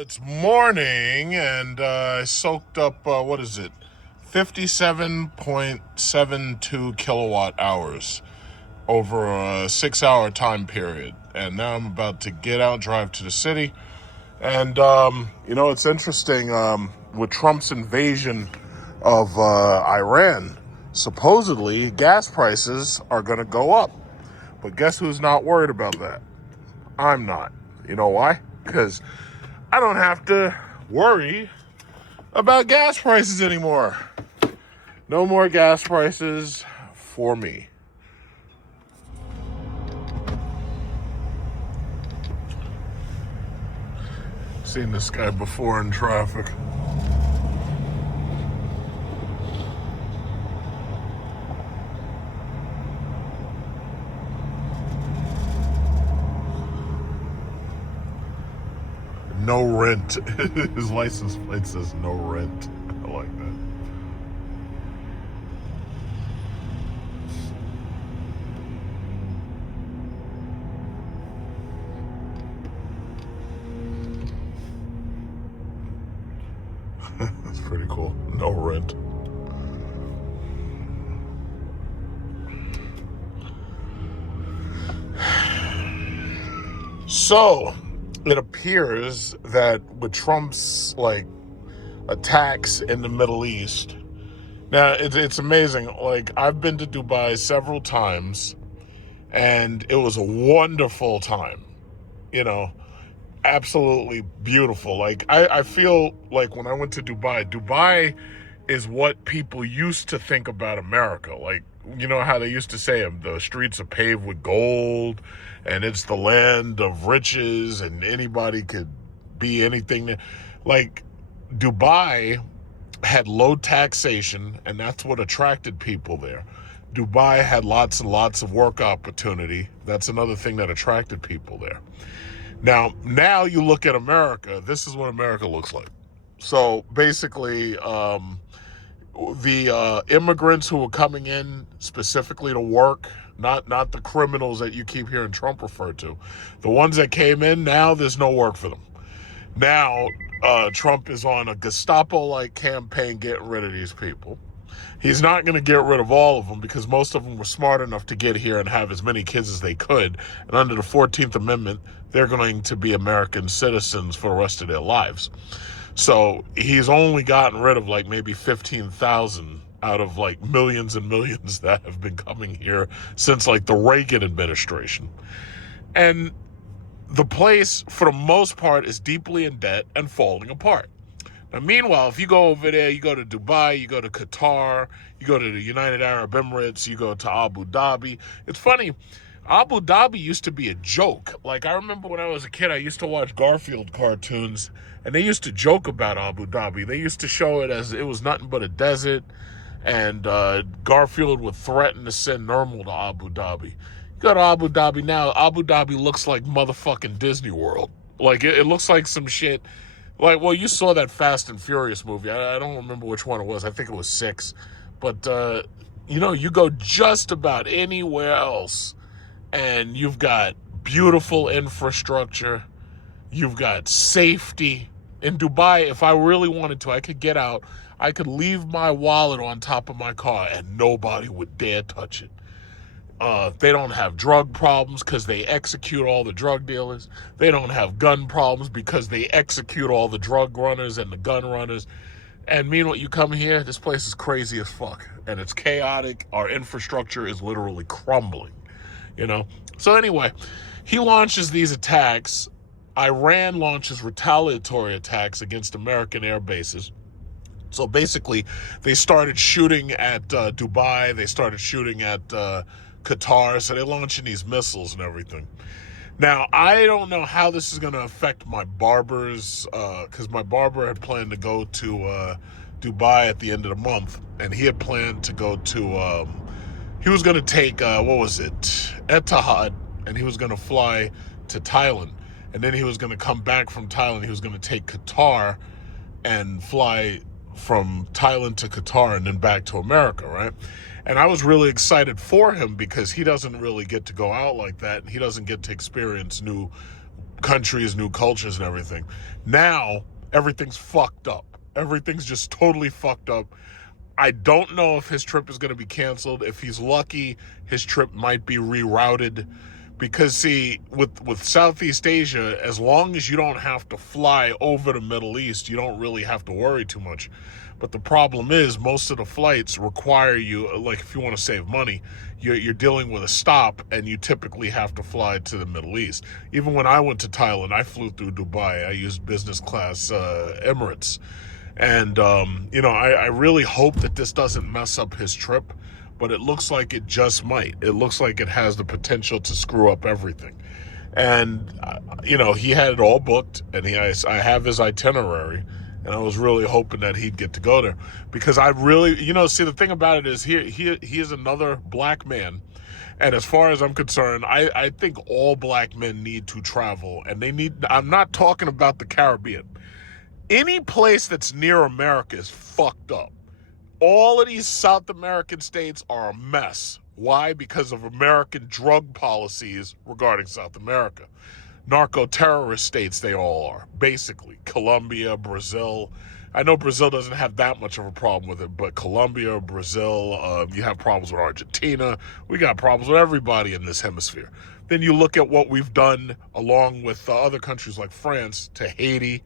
It's morning, and I soaked up, 57.72 kilowatt hours over a 6 hour time period. And now I'm about to get out, drive to the city. And, it's interesting, with Trump's invasion of Iran, supposedly gas prices are going to go up. But guess who's not worried about that? I'm not. You know why? Because I don't have to worry about gas prices anymore. No more gas prices for me. Seen this guy before in traffic. No rent. His license plate says no rent. I like that. That's pretty cool. No rent. So, it appears that with Trump's attacks in the Middle East, now it's amazing. Like, I've been to Dubai several times, and it was a wonderful time. Absolutely beautiful. Like, I feel like when I went to Dubai is what people used to think about America. Like, you know how they used to say the streets are paved with gold and it's the land of riches and anybody could be anything. Like, Dubai had low taxation, and that's what attracted people there. Dubai had lots and lots of work opportunity. That's another thing that attracted people there. Now you look at America, this is what America looks like. So basically, the immigrants who are coming in specifically to work, not the criminals that you keep hearing Trump refer to, the ones that came in, now there's no work for them. Now, Trump is on a Gestapo-like campaign getting rid of these people. He's not going to get rid of all of them because most of them were smart enough to get here and have as many kids as they could. And under the 14th Amendment, they're going to be American citizens for the rest of their lives. So he's only gotten rid of maybe 15,000 out of millions and millions that have been coming here since the Reagan administration. And the place, for the most part, is deeply in debt and falling apart. Now, meanwhile, if you go over there, you go to Dubai, you go to Qatar, you go to the United Arab Emirates, you go to Abu Dhabi. It's funny, Abu Dhabi used to be a joke. I remember when I was a kid, I used to watch Garfield cartoons, and they used to joke about Abu Dhabi. They used to show it as it was nothing but a desert, and Garfield would threaten to send Nermal to Abu Dhabi. You go to Abu Dhabi now, Abu Dhabi looks like motherfucking Disney World. It looks like some shit. You saw that Fast and Furious movie. I don't remember which one it was. I think it was 6. But, you go just about anywhere else, and you've got beautiful infrastructure. You've got safety. In Dubai, if I really wanted to, I could get out. I could leave my wallet on top of my car, and nobody would dare touch it. They don't have drug problems because they execute all the drug dealers. They don't have gun problems because they execute all the drug runners and the gun runners. And meanwhile, you come here, this place is crazy as fuck. And it's chaotic. Our infrastructure is literally crumbling, So anyway, he launches these attacks. Iran launches retaliatory attacks against American air bases. So basically, they started shooting at Dubai. They started shooting at Qatar, so they're launching these missiles and everything. Now, I don't know how this is going to affect my barbers, because my barber had planned to go to Dubai at the end of the month, and he had planned to go to, he was going to take, Etihad, and he was going to fly to Thailand, and then he was going to come back from Thailand. He was going to take Qatar and fly from Thailand to Qatar and then back to America, right? And I was really excited for him because he doesn't really get to go out like that, and he doesn't get to experience new countries, new cultures and everything. Now, everything's fucked up. Everything's just totally fucked up. I don't know if his trip is going to be canceled. If he's lucky, his trip might be rerouted. Because, see, with Southeast Asia, as long as you don't have to fly over the Middle East, you don't really have to worry too much. But the problem is most of the flights require you, like if you want to save money, you're dealing with a stop, and you typically have to fly to the Middle East. Even when I went to Thailand, I flew through Dubai. I used business class Emirates. And, I really hope that this doesn't mess up his trip, but it looks like it just might. It looks like it has the potential to screw up everything. And, he had it all booked, and I have his itinerary, and I was really hoping that he'd get to go there. Because I really, see, the thing about it is he is another black man. And as far as I'm concerned, I think all black men need to travel. And I'm not talking about the Caribbean. Any place that's near America is fucked up. All of these South American states are a mess. Why? Because of American drug policies regarding South America. Narco-terrorist states they all are, basically. Colombia, Brazil. I know Brazil doesn't have that much of a problem with it, but Colombia, Brazil, you have problems with Argentina. We got problems with everybody in this hemisphere. Then you look at what we've done along with other countries like France to Haiti.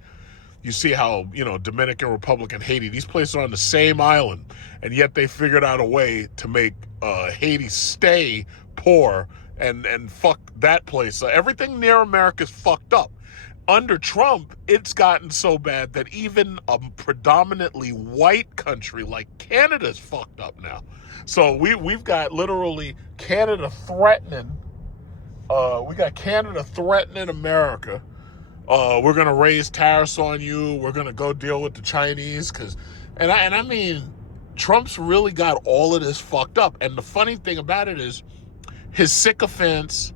You see how, Dominican Republic and Haiti, these places are on the same island, and yet they figured out a way to make Haiti stay poor and fuck that place. Everything near America is fucked up. Under Trump, it's gotten so bad that even a predominantly white country like Canada is fucked up now. So we've got literally Canada threatening. We got Canada threatening America. We're going to raise tariffs on you. We're going to go deal with the Chinese. And I mean, Trump's really got all of this fucked up. And the funny thing about it is his sycophants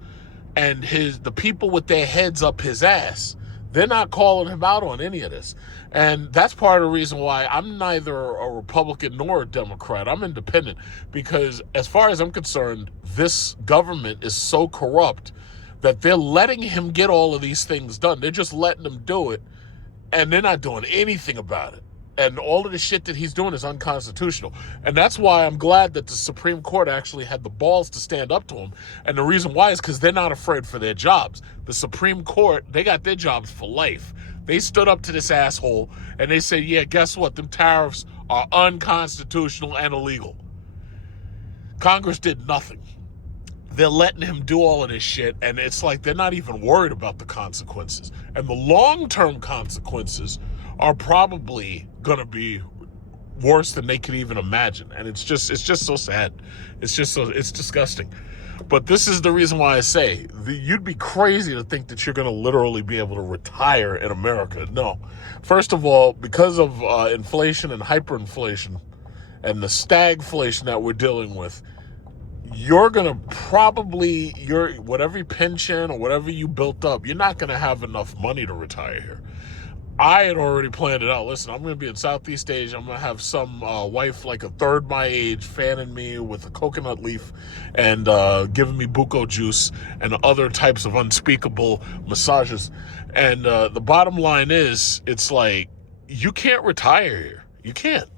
and the people with their heads up his ass, they're not calling him out on any of this. And that's part of the reason why I'm neither a Republican nor a Democrat. I'm independent because as far as I'm concerned, this government is so corrupt that they're letting him get all of these things done. They're just letting him do it, and they're not doing anything about it. And all of the shit that he's doing is unconstitutional. And that's why I'm glad that the Supreme Court actually had the balls to stand up to him. And the reason why is because they're not afraid for their jobs. The Supreme Court, they got their jobs for life. They stood up to this asshole, and they said, yeah, guess what? Them tariffs are unconstitutional and illegal. Congress did nothing. They're letting him do all of this shit, and it's like they're not even worried about the consequences. And the long-term consequences are probably going to be worse than they could even imagine. And it's just so sad. It's disgusting. But this is the reason why I say you'd be crazy to think that you're going to literally be able to retire in America. No. First of all, because of inflation and hyperinflation and the stagflation that we're dealing with, you're going to probably, whatever pension or whatever you built up, you're not going to have enough money to retire here. I had already planned it out. Listen, I'm going to be in Southeast Asia. I'm going to have some wife like a third my age fanning me with a coconut leaf and giving me buko juice and other types of unspeakable massages. And the bottom line is, it's like, you can't retire here. You can't.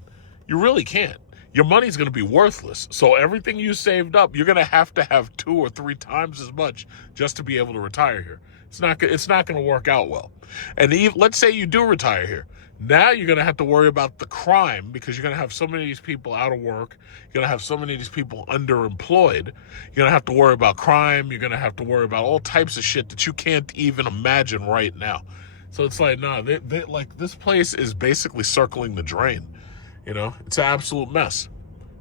You really can't. Your money's going to be worthless. So everything you saved up, you're going to have 2 or 3 times as much just to be able to retire here. It's not going to work out well. And let's say you do retire here. Now you're going to have to worry about the crime because you're going to have so many of these people out of work. You're going to have so many of these people underemployed. You're going to have to worry about crime. You're going to have to worry about all types of shit that you can't even imagine right now. So it's like, no, they like this place is basically circling the drain. It's an absolute mess.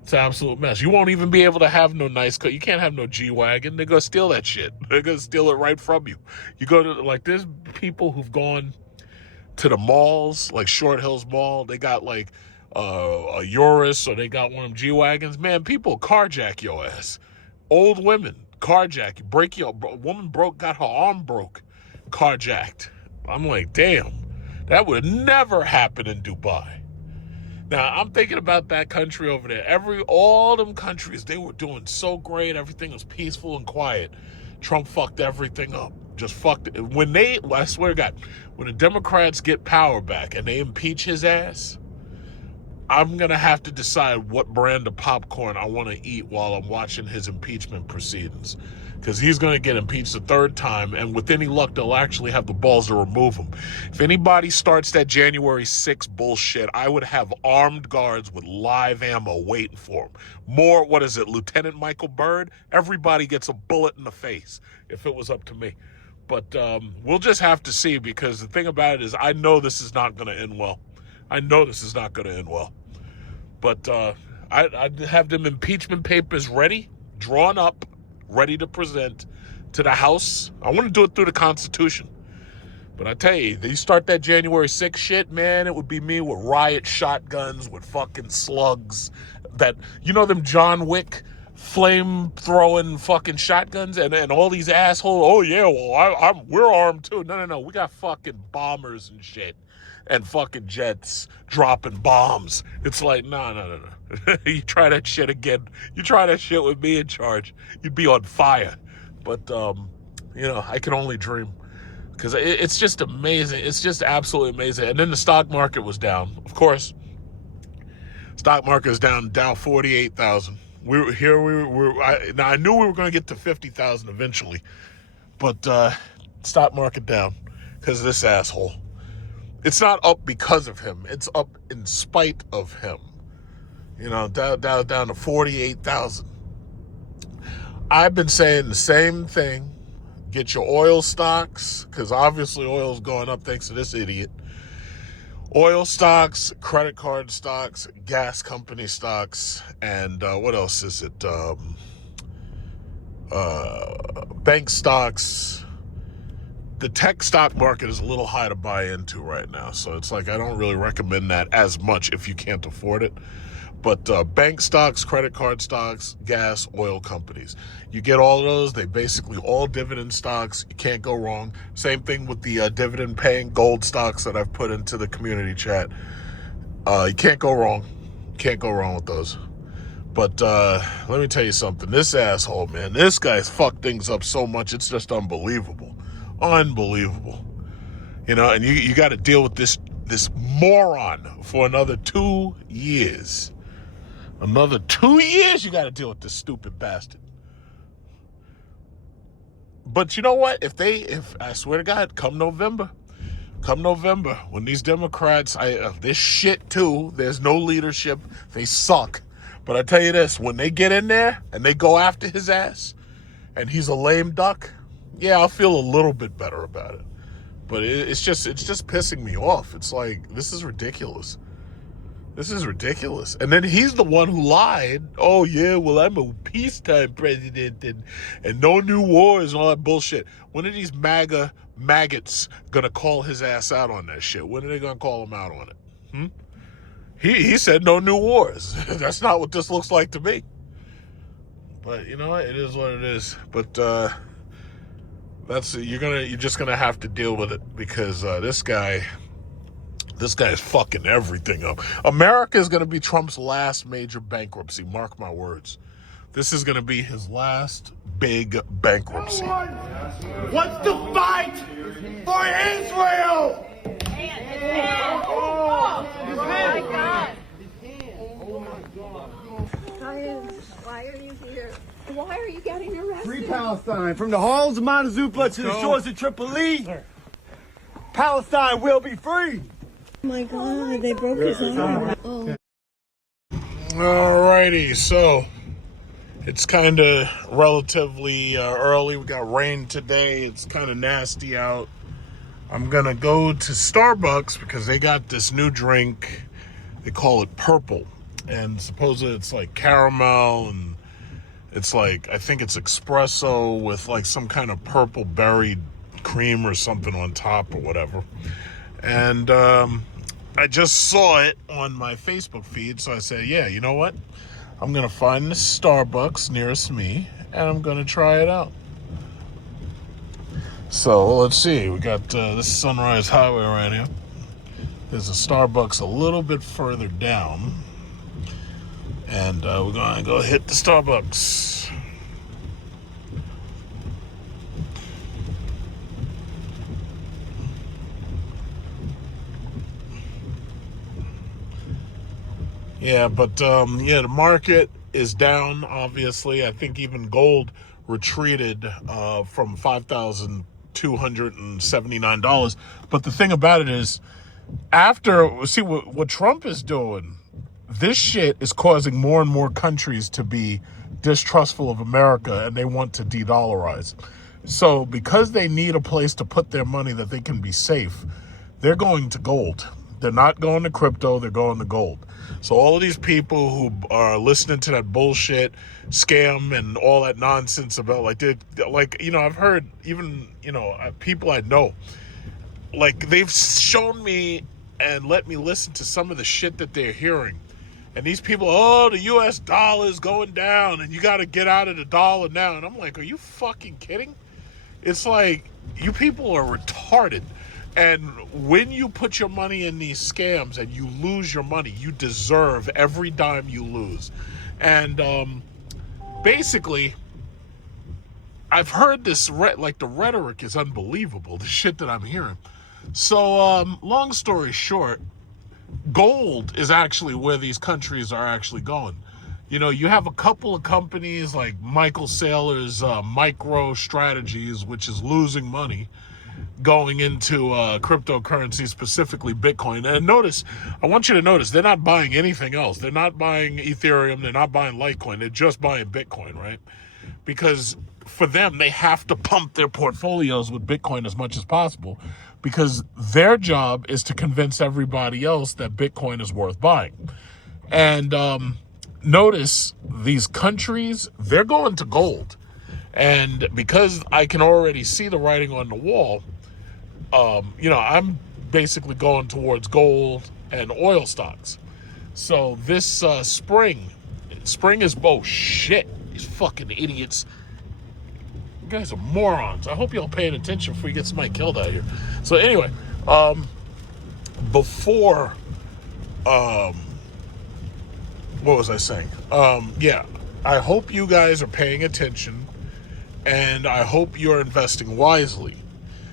It's an absolute mess. You won't even be able to have no nice car. You can't have no G-Wagon. They're going to steal that shit. They're going to steal it right from you. You go to, there's people who've gone to the malls, like Short Hills Mall. They got, a Urus, or they got one of them G-Wagons. Man, people carjack your ass. Old women, carjack. Woman got her arm broke, carjacked. I'm like, damn, that would never happen in Dubai. Now, I'm thinking about that country over there. All them countries, they were doing so great. Everything was peaceful and quiet. Trump fucked everything up. Just fucked it. When they, I swear to God, when the Democrats get power back and they impeach his ass, I'm going to have to decide what brand of popcorn I want to eat while I'm watching his impeachment proceedings. Because he's going to get impeached a third time, and with any luck, they'll actually have the balls to remove him. If anybody starts that January 6th bullshit, I would have armed guards with live ammo waiting for him. More, what is it, Lieutenant Michael Byrd? Everybody gets a bullet in the face if it was up to me. But we'll just have to see, because the thing about it is I know this is not going to end well. I know this is not going to end well. But I'd have them impeachment papers ready, drawn up, ready to present to the House. I want to do it through the Constitution. But I tell you, they start that January 6th shit, man, it would be me with riot shotguns, with fucking slugs. That, you know them John Wick flame-throwing fucking shotguns? And all these assholes, oh yeah, well, we're armed too. No, we got fucking bombers and shit. And fucking jets dropping bombs. It's like, no. You try that shit again. You try that shit with me in charge, you'd be on fire. But, I can only dream. Because it's just amazing. It's just absolutely amazing. And then the stock market was down. Of course, stock market is down 48,000. I knew we were going to get to 50,000 eventually. But stock market down because of this asshole. It's not up because of him. It's up in spite of him. Down to 48,000. I've been saying the same thing. Get your oil stocks, because obviously oil's going up thanks to this idiot. Oil stocks, credit card stocks, gas company stocks, and what else is it? Bank stocks. The tech stock market is a little high to buy into right now, so it's like I don't really recommend that as much if you can't afford it. But bank stocks, credit card stocks, gas, oil companies. You get all of those. They basically all dividend stocks. You can't go wrong. Same thing with the dividend-paying gold stocks that I've put into the community chat. You can't go wrong. Can't go wrong with those. But let me tell you something. This asshole, man, this guy's fucked things up so much. It's just unbelievable. Unbelievable. And you got to deal with this moron for another 2 years. Another 2 years you got to deal with this stupid bastard. But you know what? If I swear to God, come November, when these Democrats, this shit too, there's no leadership, they suck. But I tell you this, when they get in there and they go after his ass and he's a lame duck, yeah, I'll feel a little bit better about it. But it's just pissing me off. It's like, this is ridiculous. This is ridiculous. And then he's the one who lied. Oh, yeah, well, I'm a peacetime president and no new wars and all that bullshit. When are these maggots going to call his ass out on that shit? When are they going to call him out on it? He said no new wars. That's not what this looks like to me. But you know what? It is what it is. But you're just gonna have to deal with it because this guy is fucking everything up. America is gonna be Trump's last major bankruptcy. Mark my words. This is gonna be his last big bankruptcy. No one wants to fight for Israel. Why are you here? Why are you getting arrested? Free Palestine, from the halls of Montezuma to the shores of Tripoli. Palestine will be free. Oh my God, they broke his arm. Oh. Alrighty, so it's kind of relatively early. We got rain today. It's kind of nasty out. I'm gonna go to Starbucks because they got this new drink. They call it Purple, and supposedly it's like caramel, and it's like, I think it's espresso with like some kind of purple berry cream or something on top or whatever. And I just saw it on my Facebook feed, so I said, yeah, you know what? I'm gonna find the Starbucks nearest me, and I'm gonna try it out. So let's see, we got this Sunrise Highway right here. There's a Starbucks a little bit further down, and we're gonna go hit the Starbucks. Yeah, but yeah, the market is down. Obviously, I think even gold retreated from $5,279. But the thing about it is, after see what Trump is doing, this shit is causing more and more countries to be distrustful of America, and they want to de-dollarize. So because they need a place to put their money that they can be safe, they're going to gold. They're not going to crypto, they're going to gold. So all of these people who are listening to that bullshit scam and all that nonsense about I've heard even, people I know, like they've shown me and let me listen to some of the shit that they're hearing. And these people, oh, the US dollar is going down and you got to get out of the dollar now. And I'm like, are you fucking kidding? It's like, you people are retarded. And when you put your money in these scams and you lose your money, you deserve every dime you lose. And basically, I've heard this, the rhetoric is unbelievable, the shit that I'm hearing. So, long story short, gold is actually where these countries are actually going. You have a couple of companies like Michael Saylor's Micro Strategies, which is losing money, going into cryptocurrency, specifically Bitcoin. And I want you to notice, they're not buying anything else. They're not buying Ethereum. They're not buying Litecoin. They're just buying Bitcoin, right? Because for them, they have to pump their portfolios with Bitcoin as much as possible, because their job is to convince everybody else that Bitcoin is worth buying. And notice these countries, they're going to gold. And because I can already see the writing on the wall, I'm basically going towards gold and oil stocks. So this spring is, oh shit, these fucking idiots. You guys are morons. I hope y'all paying attention before you get somebody killed out here. So anyway, before, what was I saying? Yeah, I hope you guys are paying attention, and I hope you're investing wisely,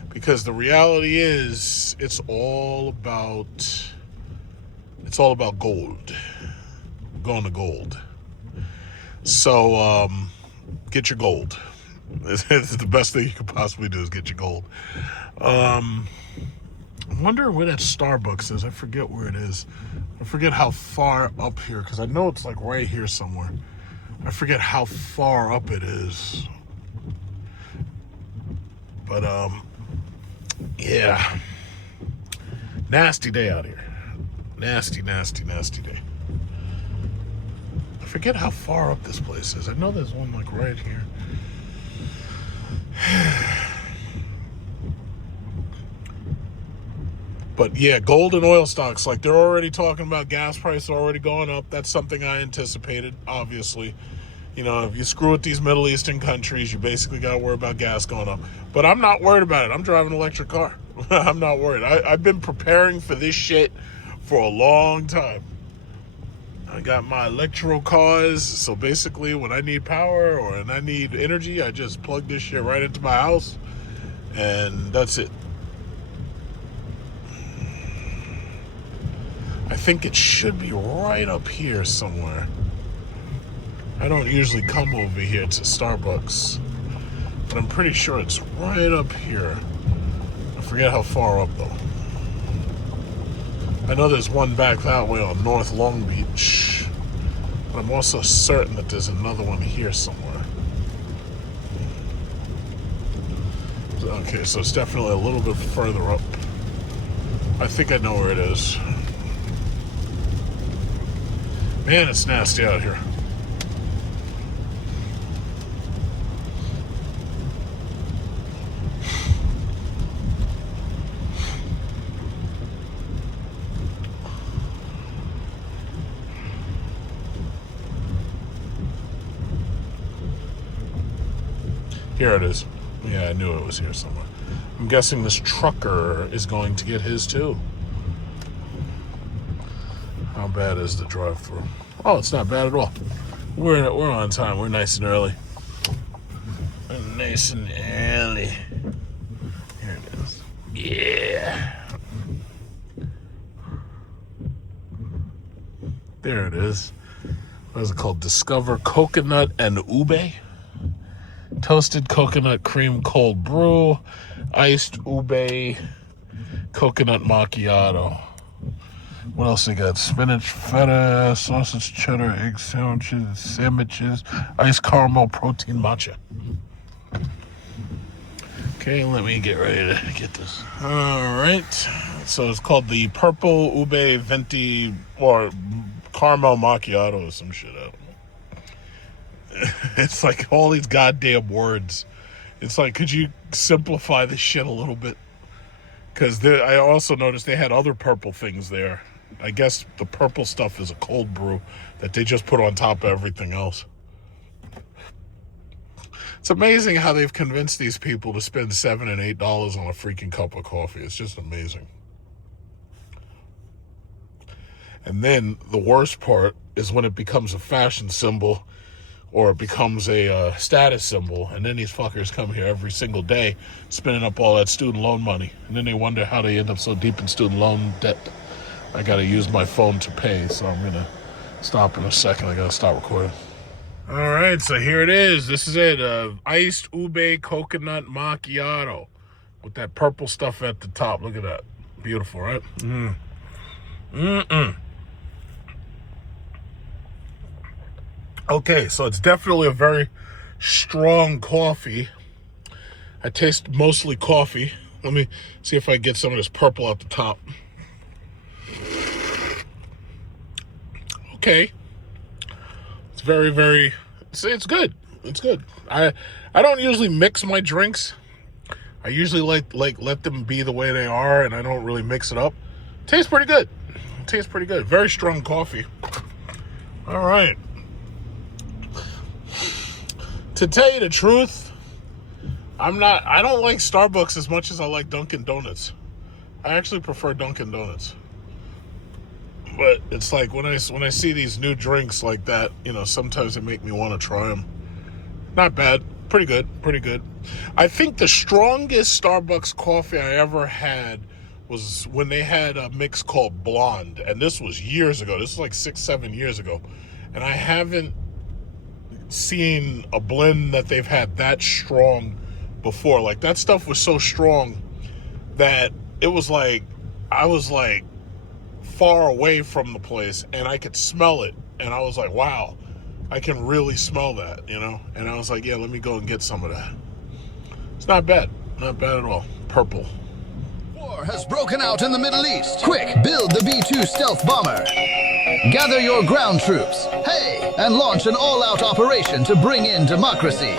because the reality is it's all about gold. Going to gold. So get your gold. It's the best thing you could possibly do is get your gold. I wonder where that Starbucks is. I forget where it is. I forget how far up here, because I know it's like right here somewhere. I forget how far up it is. But yeah, nasty day out here. Nasty day. I forget how far up this place is. I know there's one like right here. But yeah, gold and oil stocks, like they're already talking about gas prices already going up. That's something I anticipated, obviously. If you screw with these Middle Eastern countries, you basically got to worry about gas going up. But I'm not worried about it. I'm driving an electric car. I'm not worried. I've been preparing for this shit for a long time. I got my electro cars, so basically when I need power or when I need energy, I just plug this shit right into my house, and that's it. I think it should be right up here somewhere. I don't usually come over here to Starbucks, but I'm pretty sure it's right up here. I forget how far up though. I know there's one back that way on North Long Beach, but I'm also certain that there's another one here somewhere. Okay, so it's definitely a little bit further up. I think I know where it is. Man, it's nasty out here. Here it is. Yeah, I knew it was here somewhere. I'm guessing this trucker is going to get his too. How bad is the drive-through? Oh, it's not bad at all. We're on time. We're nice and early. We're nice and early. Here it is. Yeah. There it is. What is it called? Discover Coconut and Ube. Toasted coconut cream cold brew. Iced ube coconut macchiato. What else they got? Spinach, feta, sausage, cheddar, egg sandwiches, iced caramel, protein matcha. Okay, let me get ready to get this. All right. So it's called the Purple Ube Venti or Caramel Macchiato or some shit. I don't know. It's like all these goddamn words. It's like, could you simplify this shit a little bit? Because I also noticed they had other purple things there. I guess the purple stuff is a cold brew that they just put on top of everything else. It's amazing how they've convinced these people to spend $7 and $8 on a freaking cup of coffee. It's just amazing. And then the worst part is when it becomes a fashion symbol or it becomes a status symbol, and then these fuckers come here every single day spending up all that student loan money, and then they wonder how they end up so deep in student loan debt. I gotta use my phone to pay, so I'm gonna stop in a second. I gotta stop recording. All right, so here it is. This is it. Iced ube coconut macchiato with that purple stuff at the top. Look at that. Beautiful, right? Okay, so it's definitely a very strong coffee. I taste mostly coffee. Let me see if I get some of this purple at the top. Okay. It's very, very, it's good. It's good. I don't usually mix my drinks. I usually like let them be the way they are, and I don't really mix it up. Tastes pretty good. Tastes pretty good. Very strong coffee. All right. To tell you the truth, I don't like Starbucks as much as I like Dunkin' Donuts. I actually prefer Dunkin' Donuts. But it's like when I see these new drinks like that, you know, sometimes they make me want to try them. Not bad. Pretty good. Pretty good. I think the strongest Starbucks coffee I ever had was when they had a mix called Blonde. And this was years ago. This was like 6-7 years ago. And I haven't seen a blend that they've had that strong before. Like, that stuff was so strong that it was like, I was like far away from the place and I could smell it. And I was like, wow, I can really smell that, you know? And I was like, yeah, let me go and get some of that. It's not bad. Not bad at all. Purple. War has broken out in the Middle East. Quick, build the B-2 stealth bomber. Gather your ground troops. Hey, and launch an all-out operation to bring in democracy.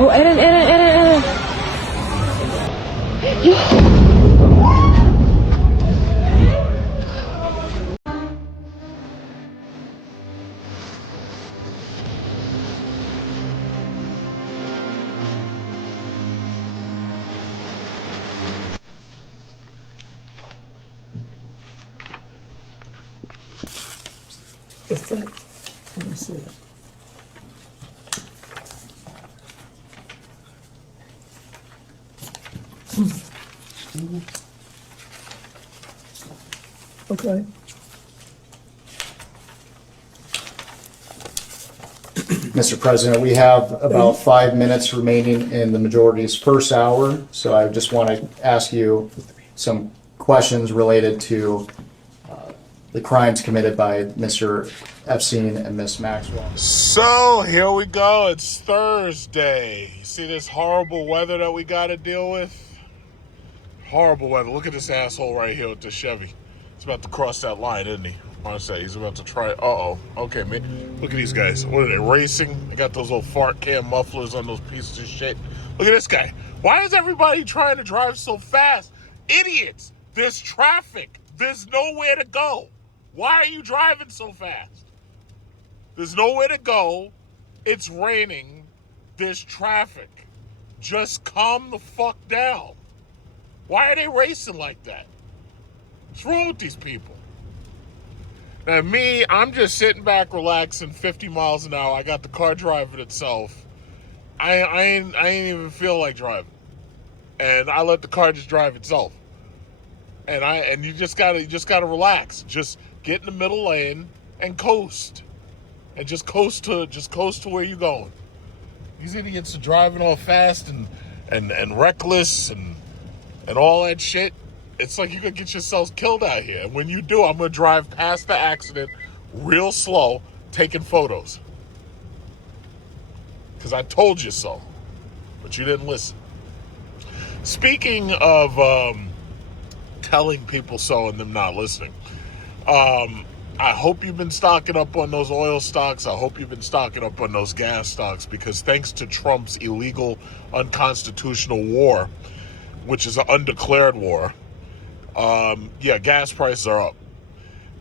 Oh, Eren. What's that? Let me see it. Okay. Mr. President, we have about 5 minutes remaining in the majority's first hour, so I just want to ask you some questions related to the crimes committed by Mr. Epstein and Ms. Maxwell. So here we go. It's Thursday. You see this horrible weather that we got to deal with? Horrible weather. Look at this asshole right here with the Chevy. He's about to cross that line, isn't he? Honestly, he's about to try. Uh-oh. Okay, man. Look at these guys. What are they, racing? They got those little fart cam mufflers on those pieces of shit. Look at this guy. Why is everybody trying to drive so fast? Idiots. There's traffic. There's nowhere to go. Why are you driving so fast? There's nowhere to go. It's raining. There's traffic. Just calm the fuck down. Why are they racing like that? What's wrong with these people? Now me, I'm just sitting back, relaxing, 50 miles an hour. I got the car driving itself. I ain't even feel like driving, and I let the car just drive itself. And you just gotta relax. Just get in the middle lane and coast, and just coast to where you're going. These idiots are driving all fast and reckless and all that shit. It's like you're gonna get yourselves killed out here. And when you do, I'm gonna drive past the accident real slow, taking photos. Because I told you so, but you didn't listen. Speaking of telling people so and them not listening, I hope you've been stocking up on those oil stocks. I hope you've been stocking up on those gas stocks, because thanks to Trump's illegal, unconstitutional war, which is an undeclared war, gas prices are up.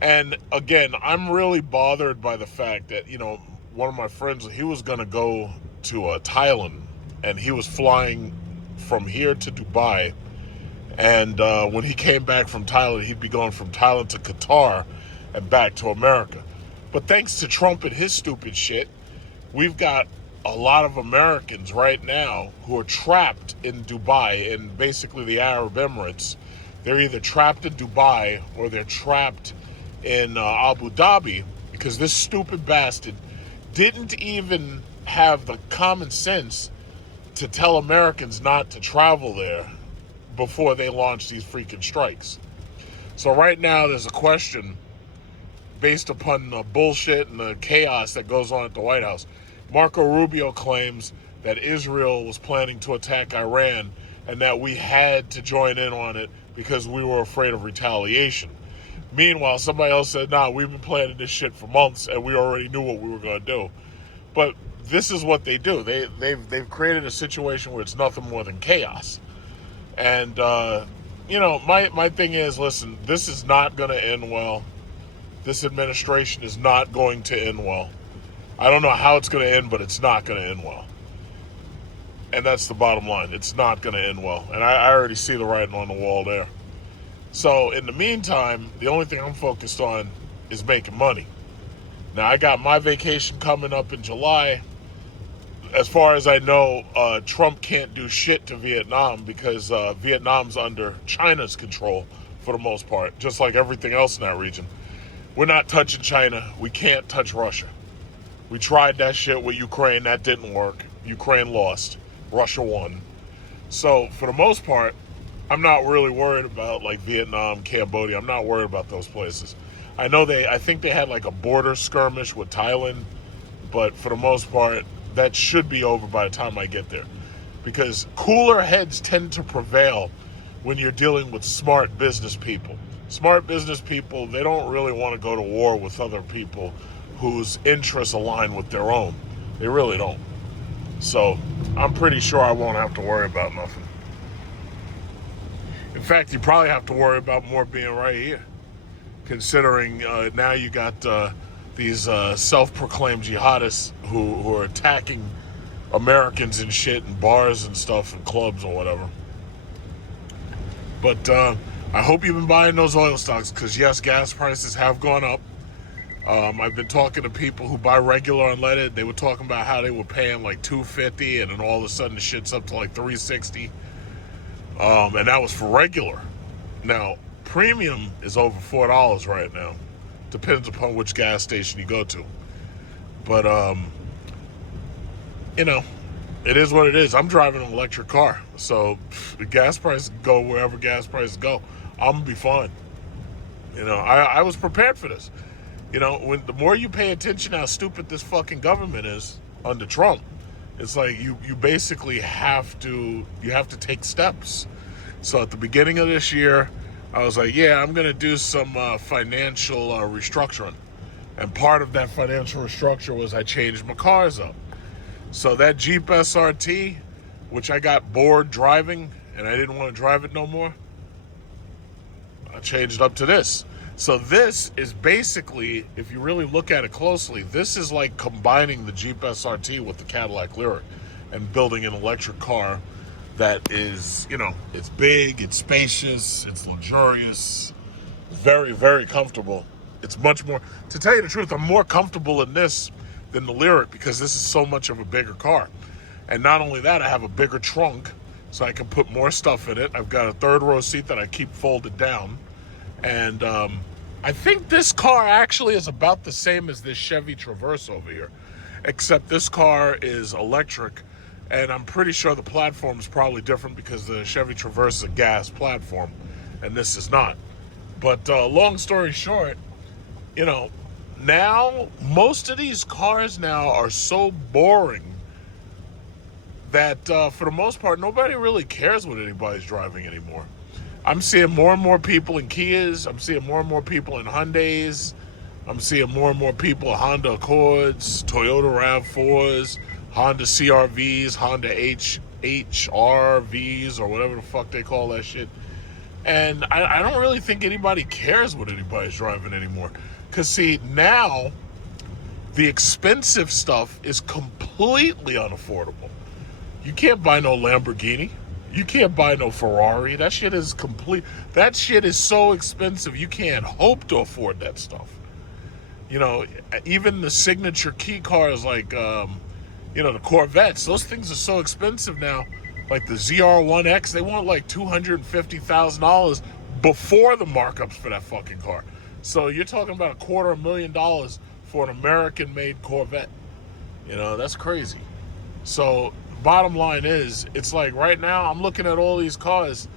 And again, I'm really bothered by the fact that, one of my friends, he was going to go to Thailand, and he was flying from here to Dubai. And when he came back from Thailand, he'd be going from Thailand to Qatar and back to America. But thanks to Trump and his stupid shit, we've got a lot of Americans right now who are trapped in Dubai and basically the Arab Emirates. They're either trapped in Dubai or they're trapped in Abu Dhabi, because this stupid bastard didn't even have the common sense to tell Americans not to travel there before they launched these freaking strikes. So right now there's a question based upon the bullshit and the chaos that goes on at the White House. Marco Rubio claims that Israel was planning to attack Iran and that we had to join in on it because we were afraid of retaliation. Meanwhile, somebody else said, nah, we've been planning this shit for months and we already knew what we were going to do. But this is what they do. They've created a situation where it's nothing more than chaos. And, my thing is, listen, this is not going to end well. This administration is not going to end well. I don't know how it's going to end, but it's not going to end well. And that's the bottom line. It's not going to end well. And I already see the writing on the wall there. So in the meantime, the only thing I'm focused on is making money. Now, I got my vacation coming up in July. As far as I know, Trump can't do shit to Vietnam because Vietnam's under China's control for the most part, just like everything else in that region. We're not touching China. We can't touch Russia. We tried that shit with Ukraine. That didn't work. Ukraine lost. Russia won. So for the most part, I'm not really worried about like Vietnam, Cambodia. I'm not worried about those places. I think they had like a border skirmish with Thailand, but for the most part, that should be over by the time I get there. Because cooler heads tend to prevail when you're dealing with smart business people. Smart business people, they don't really want to go to war with other people whose interests align with their own. They really don't. So I'm pretty sure I won't have to worry about nothing. In fact, you probably have to worry about more being right here, considering now you got these self-proclaimed jihadists who are attacking Americans and shit in bars and stuff and clubs or whatever. But I hope you've been buying those oil stocks, because yes, gas prices have gone up. I've been talking to people who buy regular unleaded. They were talking about how they were paying like $2.50, and then all of a sudden the shit's up to like $3.60. And that was for regular. Now, premium is over $4 right now. Depends upon which gas station you go to. But, it is what it is. I'm driving an electric car. So the gas prices go wherever gas prices go. I'm going to be fine. I was prepared for this. When the more you pay attention to how stupid this fucking government is under Trump, it's like you basically have to take steps. So at the beginning of this year, I was like, yeah, I'm going to do some financial restructuring. And part of that financial restructure was I changed my cars up. So that Jeep SRT, which I got bored driving and I didn't want to drive it no more, I changed up to this. So this is basically, if you really look at it closely, this is like combining the Jeep SRT with the Cadillac Lyriq and building an electric car that is, it's big, it's spacious, it's luxurious, Very, very comfortable. It's much more, to tell you the truth, I'm more comfortable in this than the Lyric because this is so much of a bigger car. And not only that, I have a bigger trunk so I can put more stuff in it. I've got a third row seat that I keep folded down. And I think this car actually is about the same as this Chevy Traverse over here, except this car is electric, and I'm pretty sure the platform is probably different because the Chevy Traverse is a gas platform, and this is not. But long story short, you know, now most of these cars now are so boring that for the most part, nobody really cares what anybody's driving anymore. I'm seeing more and more people in Kias. I'm seeing more and more people in Hyundais. I'm seeing more and more people in Honda Accords, Toyota RAV4s, Honda CRVs, Honda HRVs, or whatever the fuck they call that shit. And I don't really think anybody cares what anybody's driving anymore. Because, see, now the expensive stuff is completely unaffordable. You can't buy no Lamborghini. You can't buy no Ferrari. That shit is that shit is so expensive, you can't hope to afford that stuff. You know, even the signature key cars like, you know, the Corvettes, those things are so expensive now. Like the ZR1X, they want like $250,000 before the markups for that fucking car. So you're talking about $250,000 for an American-made Corvette. You know, that's crazy. So bottom line is, it's like right now I'm looking at all these cars.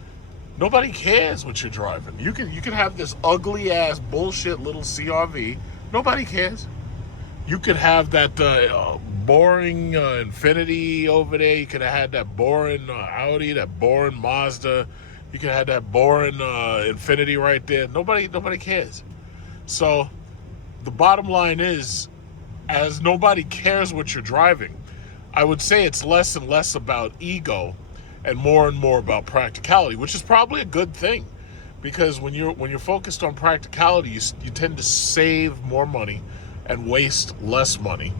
Nobody cares what you're driving. You can have this ugly ass bullshit little CRV. Nobody cares. You could have that boring Infiniti over there. You could have had that boring Audi, that boring Mazda. You could have had that boring Infiniti right there. Nobody cares. So the bottom line is, as nobody cares what you're driving, I would say it's less and less about ego and more about practicality, which is probably a good thing, because when you're focused on practicality, you tend to save more money and waste less money.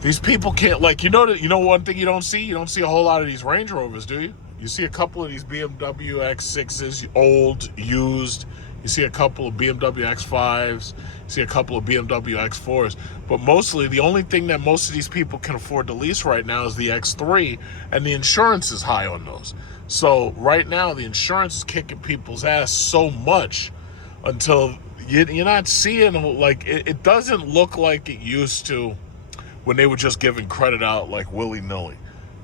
These people can't, like, you know one thing you don't see a whole lot of these Range Rovers, do you? You see a couple of these BMW X6s, old, used. You see a couple of BMW X5s. You see a couple of BMW X4s. But mostly, the only thing that most of these people can afford to lease right now is the X3, and the insurance is high on those. So right now, the insurance is kicking people's ass so much until you're not seeing, like, it doesn't look like it used to when they were just giving credit out like willy-nilly.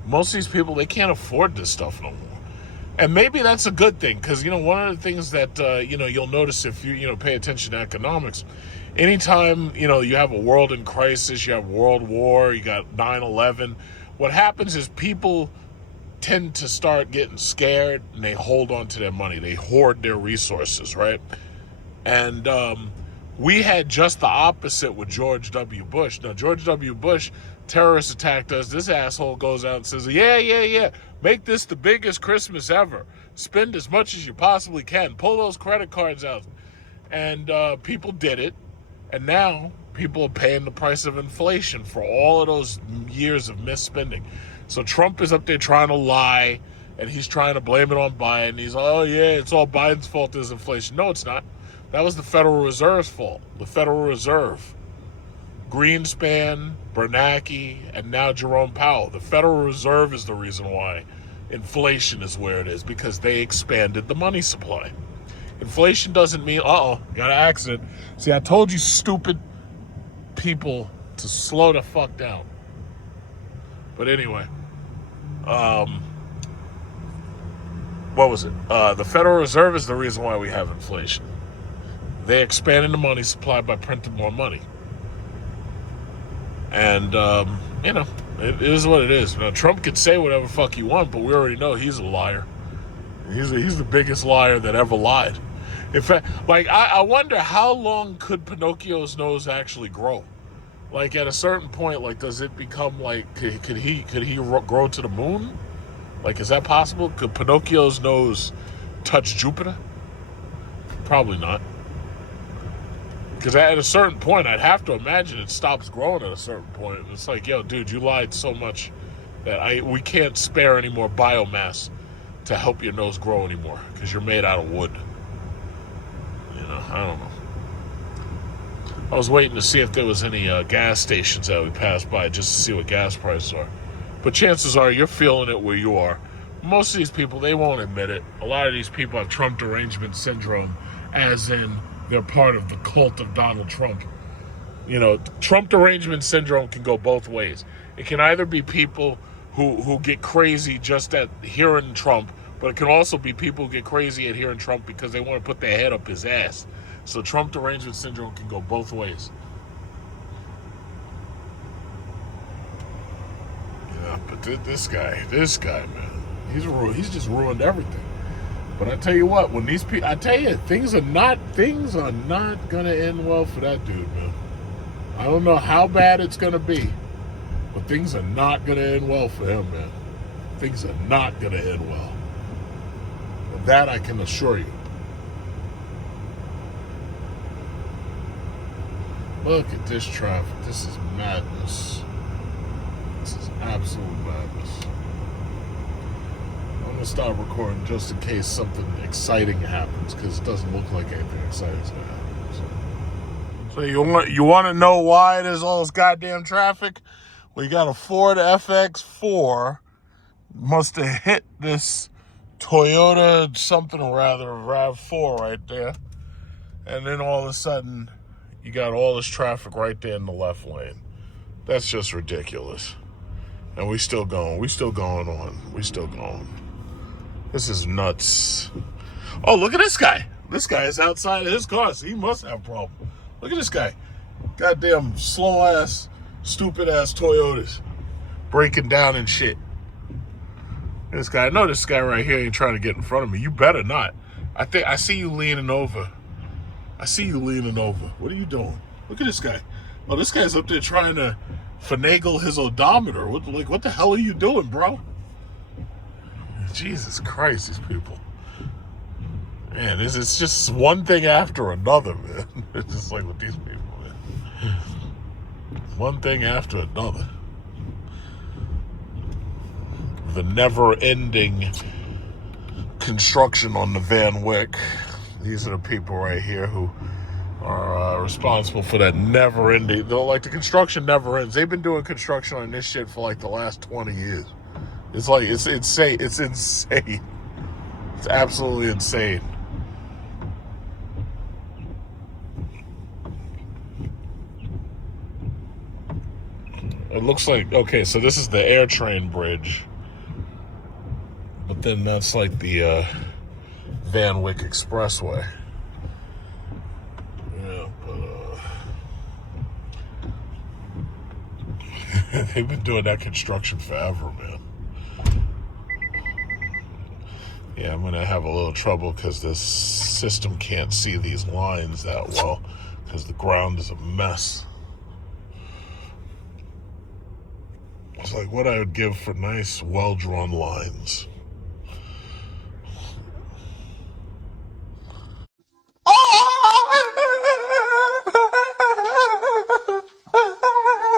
Most of these people, they can't afford this stuff no more. And maybe that's a good thing, because, you know, one of the things that, you know, you'll notice if you pay attention to economics, anytime, you know, you have a world in crisis, you have World War, you got 9/11, what happens is people tend to start getting scared and they hold on to their money. They hoard their resources, right? And we had just the opposite with George W. Bush. Now, George W. Bush, terrorists attacked us. This asshole goes out and says, yeah, make this the biggest Christmas ever. Spend as much as you possibly can. Pull those credit cards out. And people did it. And now people are paying the price of inflation for all of those years of misspending. So Trump is up there trying to lie, and he's trying to blame it on Biden. He's, oh, yeah, it's all Biden's fault, there's inflation. No, it's not. That was the Federal Reserve's fault. The Federal Reserve. Greenspan, Bernanke, and now Jerome Powell. The Federal Reserve is the reason why inflation is where it is, because they expanded the money supply. Inflation doesn't mean, got an accident. See, I told you stupid people to slow the fuck down. But anyway, what was it? The Federal Reserve is the reason why we have inflation. They expanded the money supply by printing more money. And, you know, it is what it is. Now, Trump could say whatever fuck he wants, but we already know he's a liar. He's the biggest liar that ever lied. In fact, like, I wonder how long could Pinocchio's nose actually grow? Like, at a certain point, like, does it become, like, could he grow to the moon? Like, is that possible? Could Pinocchio's nose touch Jupiter? Probably not. Because at a certain point, I'd have to imagine it stops growing at a certain point. It's like, yo, dude, you lied so much that we can't spare any more biomass to help your nose grow anymore, because you're made out of wood. I don't know. I was waiting to see if there was any gas stations that we passed by just to see what gas prices are. But chances are you're feeling it where you are. Most of these people, they won't admit it. A lot of these people have Trump derangement syndrome, as in they're part of the cult of Donald Trump. You know, Trump derangement syndrome can go both ways. It can either be people who get crazy just at hearing Trump, but it can also be people who get crazy at hearing Trump because they want to put their head up his ass. So Trump derangement syndrome can go both ways. Yeah, but this guy, man, he's just ruined everything. But I tell you what, when these people, I tell you, things are not gonna end well for that dude, man. I don't know how bad it's gonna be, but things are not gonna end well for him, man. Things are not gonna end well. That I can assure you. Look at this traffic. This is madness. This is absolute madness. I'm going to stop recording just in case something exciting happens, because it doesn't look like anything exciting is going to happen. So you want to know why there's all this goddamn traffic? Well, you got a Ford FX4 must have hit this Toyota something or rather, RAV4 right there. And then all of a sudden, you got all this traffic right there in the left lane. That's just ridiculous. And we still going on. We still going. This is nuts. Oh, look at this guy. This guy is outside of his car, so he must have a problem. Look at this guy. Goddamn slow-ass, stupid-ass Toyotas. Breaking down and shit. This guy, I know this guy right here ain't trying to get in front of me. You better not. I see you leaning over. What are you doing? Look at this guy. Oh, this guy's up there trying to finagle his odometer. What the hell are you doing, bro? Jesus Christ, these people. Man, it's just one thing after another, man. It's just like with these people, man. One thing after another. The never-ending construction on the Van Wyck. These are the people right here who are responsible for that never-ending. Like, the construction never ends. They've been doing construction on this shit for like the last 20 years. It's like, it's insane. It's insane. It's absolutely insane. It looks like, okay, so this is the air train bridge. But then that's like the Van Wyck Expressway. Yeah, but they've been doing that construction forever, man. Yeah, I'm gonna have a little trouble because this system can't see these lines that well because the ground is a mess. It's like what I would give for nice, well-drawn lines.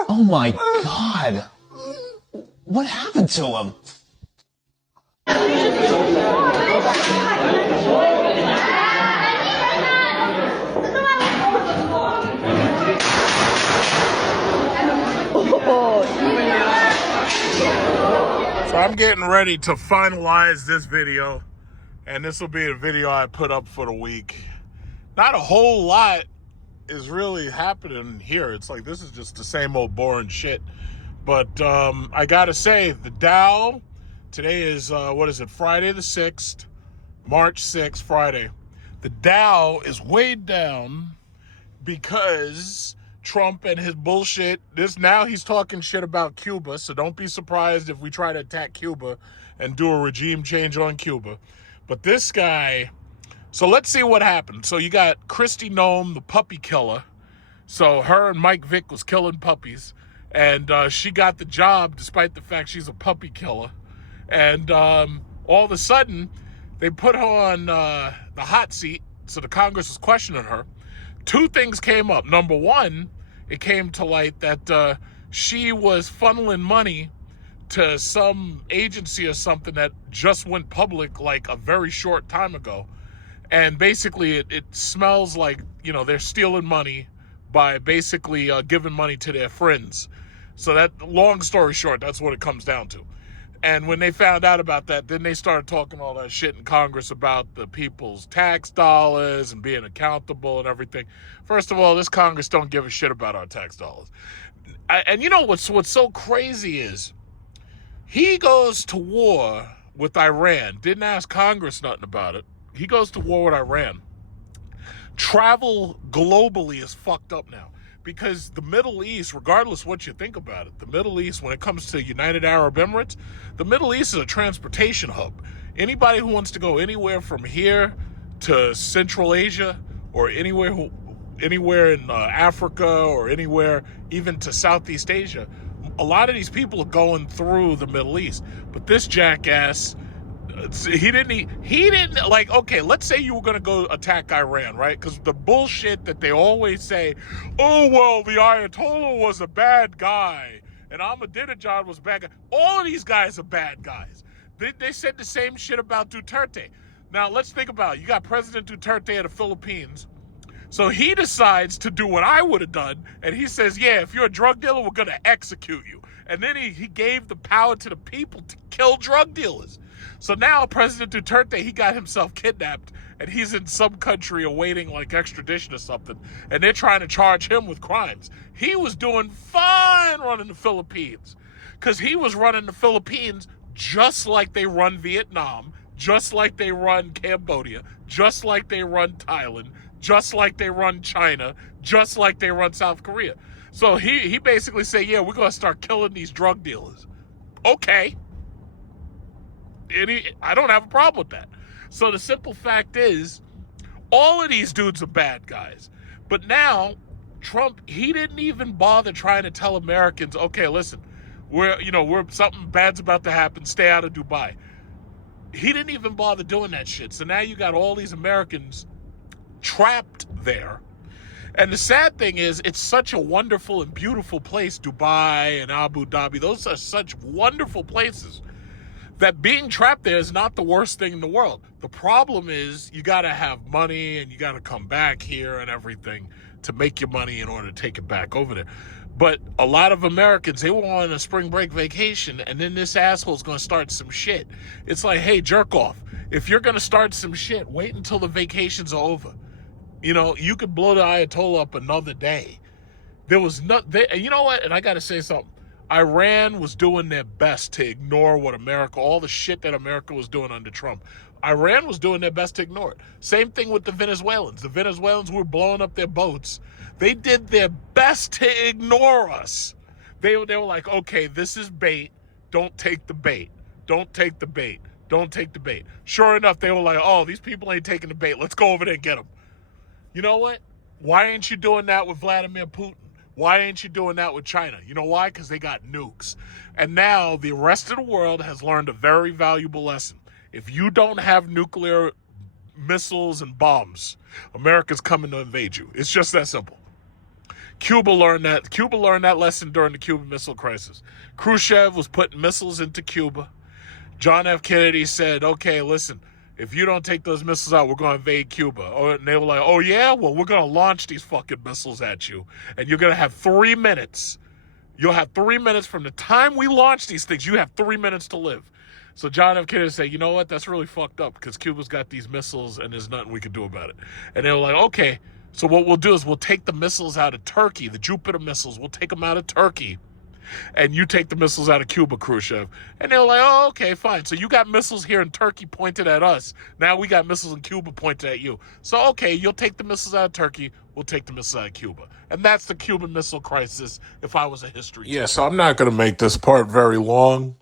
Oh my God! What happened to him? So I'm getting ready to finalize this video, and this will be a video I put up for the week. Not a whole lot is really happening here. It's like this is just the same old boring shit. But I gotta say, the Dow, today is, Friday the 6th, March 6th, Friday. The Dow is weighed down because Trump and his bullshit. Now he's talking shit about Cuba, so don't be surprised if we try to attack Cuba and do a regime change on Cuba. But this guy, so let's see what happened. So you got Kristi Noem, the puppy killer. So her and Mike Vick was killing puppies, and she got the job despite the fact she's a puppy killer. And all of a sudden, they put her on the hot seat, so the Congress was questioning her. Two things came up. Number one, it came to light that she was funneling money to some agency or something that just went public like a very short time ago. And basically it smells like, they're stealing money by basically giving money to their friends. So that, long story short, that's what it comes down to. And when they found out about that, then they started talking all that shit in Congress about the people's tax dollars and being accountable and everything. First of all, this Congress don't give a shit about our tax dollars. And you know what's so crazy is he goes to war with Iran, didn't ask Congress nothing about it. He goes to war with Iran. Travel globally is fucked up now. Because the Middle East, regardless what you think about it, the Middle East, when it comes to United Arab Emirates, the Middle East is a transportation hub. Anybody who wants to go anywhere from here to Central Asia or anywhere in Africa or anywhere even to Southeast Asia, a lot of these people are going through the Middle East. But this jackass, he didn't like, okay, let's say you were going to go attack Iran, right? Because the bullshit that they always say, oh, well, the Ayatollah was a bad guy and Ahmadinejad was a bad guy. All of these guys are bad guys. They said the same shit about Duterte. Now, let's think about it. You got President Duterte of the Philippines. So he decides to do what I would have done, and he says, yeah, if you're a drug dealer, we're going to execute you. And then he gave the power to the people to kill drug dealers. So now President Duterte, he got himself kidnapped, and he's in some country awaiting like extradition or something, and they're trying to charge him with crimes. He was doing fine running the Philippines, because he was running the Philippines just like they run Vietnam, just like they run Cambodia, just like they run Thailand, just like they run China, just like they run South Korea. So he basically said, yeah, we're going to start killing these drug dealers. Okay. I don't have a problem with that. So the simple fact is, all of these dudes are bad guys. But now, Trump, he didn't even bother trying to tell Americans, okay, listen, we're something bad's about to happen, stay out of Dubai. He didn't even bother doing that shit. So now you got all these Americans trapped there. And the sad thing is, it's such a wonderful and beautiful place, Dubai and Abu Dhabi. Those are such wonderful places that being trapped there is not the worst thing in the world. The problem is you got to have money and you got to come back here and everything to make your money in order to take it back over there. But a lot of Americans, they were on a spring break vacation, and then this asshole's going to start some shit. It's like, hey, jerk off. If you're going to start some shit, wait until the vacations are over. You could blow the Ayatollah up another day. There was you know what? And I got to say something. Iran was doing their best to ignore all the shit that America was doing under Trump. Iran was doing their best to ignore it. Same thing with the Venezuelans. The Venezuelans were blowing up their boats. They did their best to ignore us. They were like, okay, this is bait. Don't take the bait. Don't take the bait. Don't take the bait. Sure enough, they were like, oh, these people ain't taking the bait. Let's go over there and get them. You know what? Why ain't you doing that with Vladimir Putin? Why ain't you doing that with China? You know why? Because they got nukes. And now the rest of the world has learned a very valuable lesson. If you don't have nuclear missiles and bombs, America's coming to invade you. It's just that simple. Cuba learned that lesson during the Cuban Missile Crisis. Khrushchev was putting missiles into Cuba. John F. Kennedy said, okay, listen, if you don't take those missiles out, we're going to invade Cuba. And they were like, oh, yeah? Well, we're going to launch these fucking missiles at you. And you're going to have 3 minutes. You'll have 3 minutes from the time we launch these things. You have 3 minutes to live. So John F. Kennedy said, you know what? That's really fucked up because Cuba's got these missiles and there's nothing we can do about it. And they were like, okay, so what we'll do is we'll take the missiles out of Turkey, the Jupiter missiles. We'll take them out of Turkey. And you take the missiles out of Cuba, Khrushchev. And they were like, oh, okay, fine. So you got missiles here in Turkey pointed at us. Now we got missiles in Cuba pointed at you. So, okay, you'll take the missiles out of Turkey. We'll take the missiles out of Cuba. And that's the Cuban Missile Crisis if I was a history teacher. Yeah, so I'm not going to make this part very long.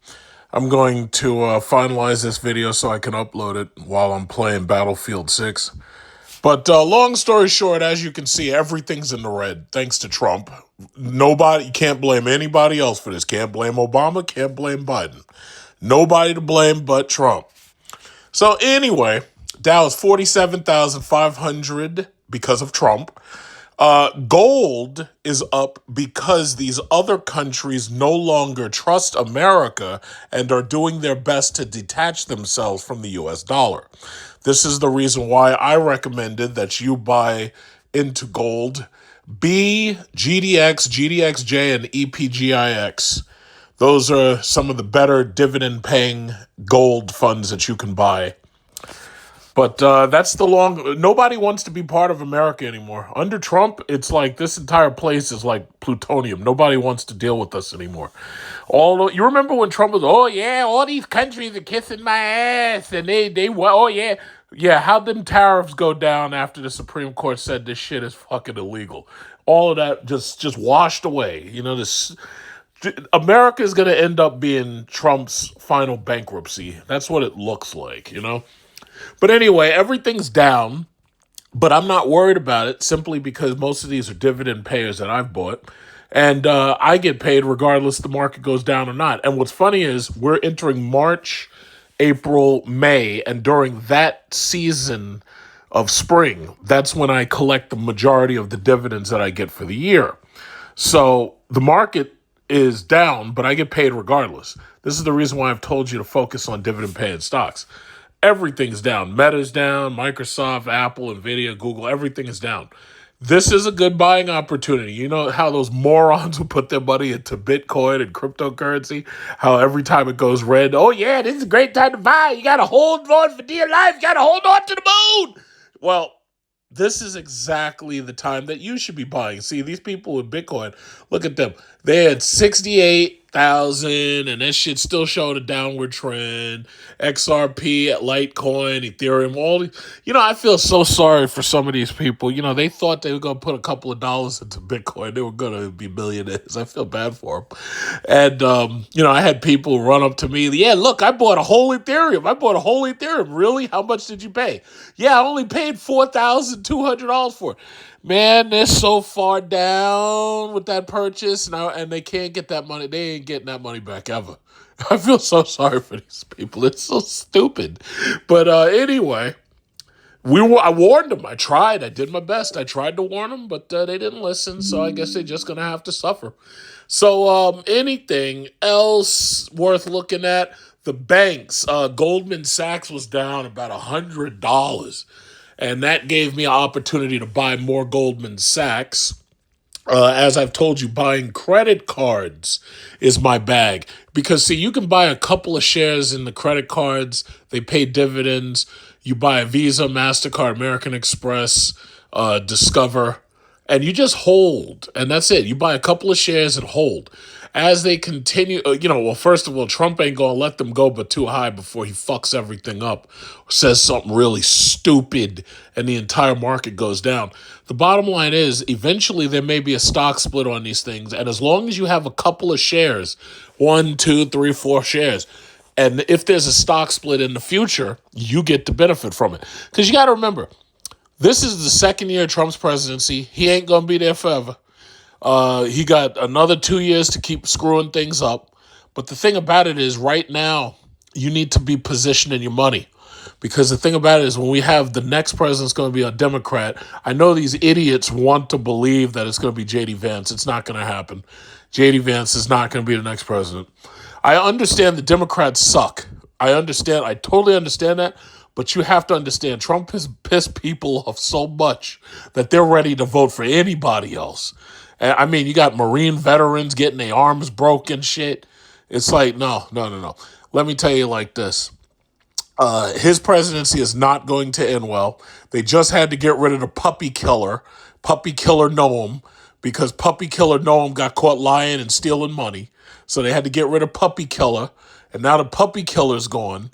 I'm going to finalize this video so I can upload it while I'm playing Battlefield 6. But long story short, as you can see, everything's in the red thanks to Trump. You can't blame anybody else for this. Can't blame Obama, can't blame Biden. Nobody to blame but Trump. So anyway, Dow is 47,500 because of Trump. Gold is up because these other countries no longer trust America and are doing their best to detach themselves from the U.S. dollar. This is the reason why I recommended that you buy into gold. B, GDX, GDXJ, and EPGIX. Those are some of the better dividend-paying gold funds that you can buy. But that's the long... Nobody wants to be part of America anymore. Under Trump, it's like this entire place is like plutonium. Nobody wants to deal with us anymore. You remember when Trump was, oh yeah, all these countries are kissing my ass, and oh yeah. Yeah, how'd them tariffs go down after the Supreme Court said this shit is fucking illegal? All of that just washed away. You know, America is going to end up being Trump's final bankruptcy. That's what it looks like, you know? But anyway, everything's down, but I'm not worried about it simply because most of these are dividend payers that I've bought. And I get paid regardless if the market goes down or not. And what's funny is we're entering March, April, May, and during that season of spring, that's when I collect the majority of the dividends that I get for the year. So the market is down, but I get paid regardless. This is the reason why I've told you to focus on dividend-paying stocks. Everything's down. Meta's down, Microsoft, Apple, Nvidia, Google, everything is down. This is a good buying opportunity. You know how those morons who put their money into Bitcoin and cryptocurrency, how every time it goes red, oh yeah, this is a great time to buy. You got to hold on for dear life. You got to hold on to the moon. Well, this is exactly the time that you should be buying. See, these people with Bitcoin, look at them. They had 68,000 and that shit still showed a downward trend. XRP, Litecoin, Ethereum, I feel so sorry for some of these people. You know, they thought they were going to put a couple of dollars into Bitcoin. They were going to be millionaires. I feel bad for them. And, I had people run up to me. Yeah, look, I bought a whole Ethereum. Really? How much did you pay? Yeah, I only paid $4,200 for it. Man, they're so far down with that purchase now, and they can't get that money. They ain't getting that money back ever. I feel so sorry for these people. It's so stupid. But anyway, I warned them. I tried. I did my best. I tried to warn them, but they didn't listen, so I guess they're just going to have to suffer. So anything else worth looking at? The banks. Goldman Sachs was down about $100. And that gave me an opportunity to buy more Goldman Sachs. As I've told you, buying credit cards is my bag. Because, see, you can buy a couple of shares in the credit cards. They pay dividends. You buy a Visa, MasterCard, American Express, Discover, and you just hold. And that's it. You buy a couple of shares and hold. As they continue, first of all, Trump ain't going to let them go but too high before he fucks everything up, or says something really stupid, and the entire market goes down. The bottom line is, eventually there may be a stock split on these things, and as long as you have a couple of shares, 1, 2, 3, 4 shares, and if there's a stock split in the future, you get to benefit from it. Because you got to remember, this is the second year of Trump's presidency. He ain't going to be there forever. He got another 2 years to keep screwing things up. But the thing about it is right now, you need to be positioning your money. Because the thing about it is when we have the next president's going to be a Democrat, I know these idiots want to believe that it's going to be J.D. Vance. It's not going to happen. J.D. Vance is not going to be the next president. I understand the Democrats suck. I totally understand that. But you have to understand, Trump has pissed people off so much that they're ready to vote for anybody else. I mean, you got Marine veterans getting their arms broken, shit. It's like, no. Let me tell you like this. His presidency is not going to end well. They just had to get rid of the puppy killer Noam, because puppy killer Noam got caught lying and stealing money. So they had to get rid of puppy killer. And now the puppy killer's gone.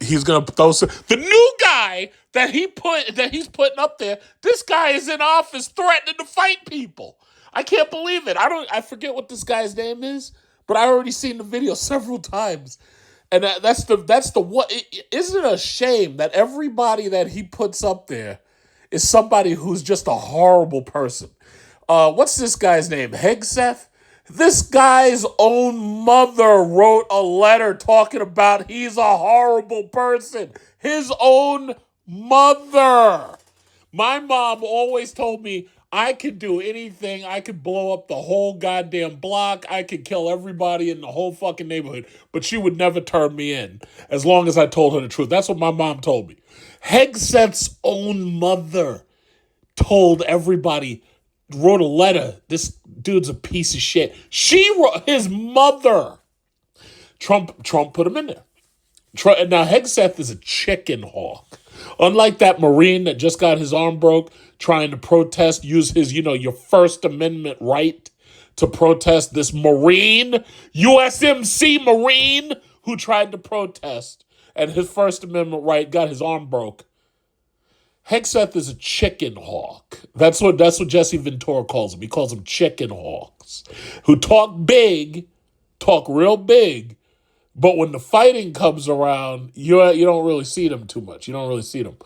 He's going to throw the new guy that he's putting up there. This guy is in office threatening to fight people. I can't believe it. I forget what this guy's name is, but I already seen the video several times. And that's the what. Isn't it a shame that everybody that he puts up there is somebody who's just a horrible person? What's this guy's name? Hegseth? This guy's own mother wrote a letter talking about he's a horrible person. His own mother. My mom always told me I could do anything. I could blow up the whole goddamn block. I could kill everybody in the whole fucking neighborhood. But she would never turn me in as long as I told her the truth. That's what my mom told me. Hegseth's own mother told everybody, wrote a letter. This dude's a piece of shit. She wrote, his mother. Trump put him in there. Now, Hegseth is a chicken hawk. Unlike that Marine that just got his arm broke trying to protest, use his, your First Amendment right to protest, this Marine, USMC Marine, who tried to protest, and his First Amendment right got his arm broke. Hegseth is a chicken hawk. That's what Jesse Ventura calls him. He calls them chicken hawks, who talk real big, but when the fighting comes around, you don't really see them too much. You don't really see them.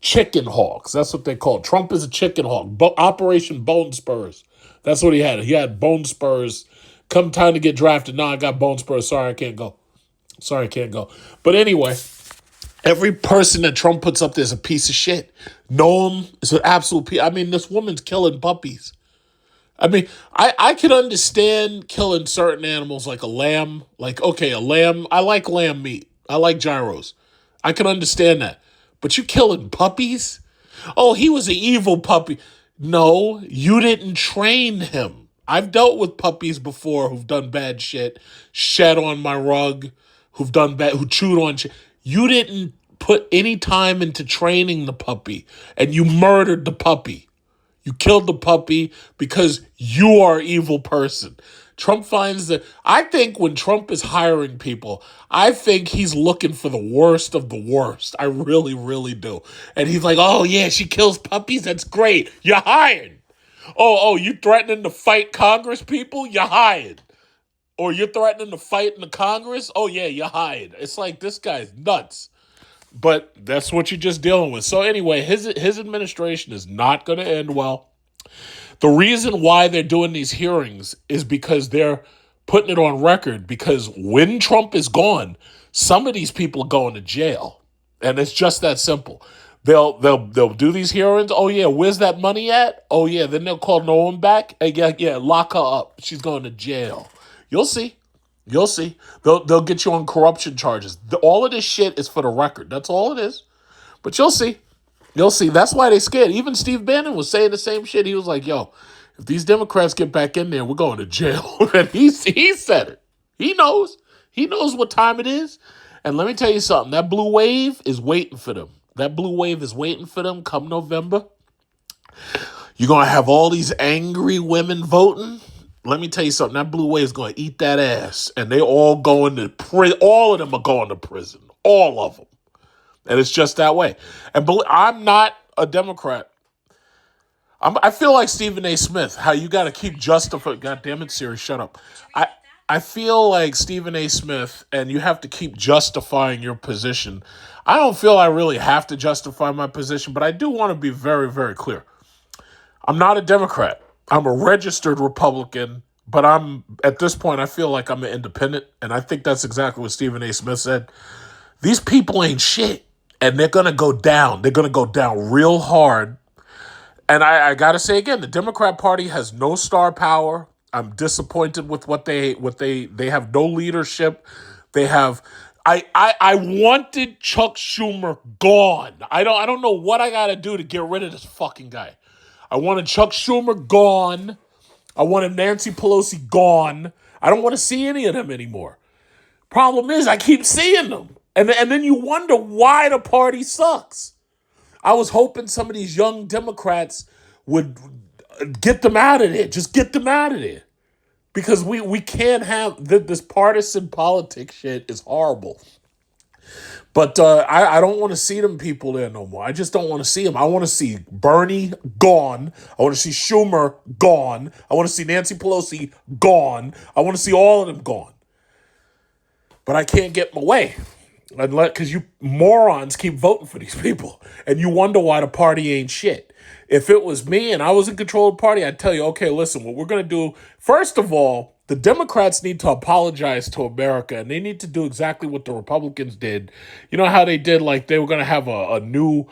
Chicken hawks. That's what they call it. Trump is a chicken hawk. Operation Bone Spurs. That's what he had. He had bone spurs. Come time to get drafted. No, I got bone spurs. Sorry, I can't go. But anyway, every person that Trump puts up there is a piece of shit. Noam is an absolute piece. I mean, this woman's killing puppies. I mean, I can understand killing certain animals like a lamb. Like, okay, a lamb. I like lamb meat. I like gyros. I can understand that. But you killing puppies? Oh, he was an evil puppy. No, you didn't train him. I've dealt with puppies before who've done bad shit, shed on my rug, who chewed on shit. You didn't put any time into training the puppy, and you murdered the puppy. You killed the puppy because you are an evil person. Trump finds that, I think when Trump is hiring people, I think he's looking for the worst of the worst. I really, really do. And he's like, oh yeah, she kills puppies? That's great. You're hired. Oh, you threatening to fight Congress people? You're hired. Or you're threatening to fight in the Congress? Oh yeah, you're hired. It's like, this guy's nuts. But that's what you're just dealing with. So anyway, his administration is not going to end well. The reason why they're doing these hearings is because they're putting it on record, because when Trump is gone, some of these people are going to jail. And it's just that simple. They'll do these hearings. Oh yeah, where's that money at? Oh yeah, then they'll call Noam back. Hey, yeah, lock her up. She's going to jail. You'll see. They'll get you on corruption charges. All of this shit is for the record. That's all it is. But you'll see. That's why they scared. Even Steve Bannon was saying the same shit. He was like, yo, if these Democrats get back in there, we're going to jail. And he said it. He knows. He knows what time it is. And let me tell you something. That blue wave is waiting for them. Come November. You're going to have all these angry women voting. Let me tell you something. That blue wave is going to eat that ass. And they all going to prison. All of them are going to prison. All of them. And it's just that way. And I'm not a Democrat. I feel like Stephen A. Smith. How you got to keep justifying. God damn it, Siri, shut up. I feel like Stephen A. Smith, and you have to keep justifying your position. I don't feel I really have to justify my position, but I do want to be very, very clear. I'm not a Democrat. I'm a registered Republican, but at this point, I feel like I'm an independent, and I think that's exactly what Stephen A. Smith said. These people ain't shit, and they're going to go down. They're going to go down real hard. And I got to say again, the Democrat Party has no star power. I'm disappointed with what they have. No leadership. They have. I wanted Chuck Schumer gone. I don't know what I got to do to get rid of this fucking guy. I wanted Chuck Schumer gone. I wanted Nancy Pelosi gone. I don't want to see any of them anymore. Problem is, I keep seeing them. And then you wonder why the party sucks. I was hoping some of these young Democrats would get them out of there. Just get them out of there. Because we can't have this partisan politics shit is horrible. But I don't want to see them people there no more. I just don't want to see them. I want to see Bernie gone. I want to see Schumer gone. I want to see Nancy Pelosi gone. I want to see all of them gone. But I can't get my way. Because you morons keep voting for these people. And you wonder why the party ain't shit. If it was me and I was in control of the party, I'd tell you, okay, listen, what we're going to do, first of all, the Democrats need to apologize to America, and they need to do exactly what the Republicans did. You know how they did, like they were going to have a new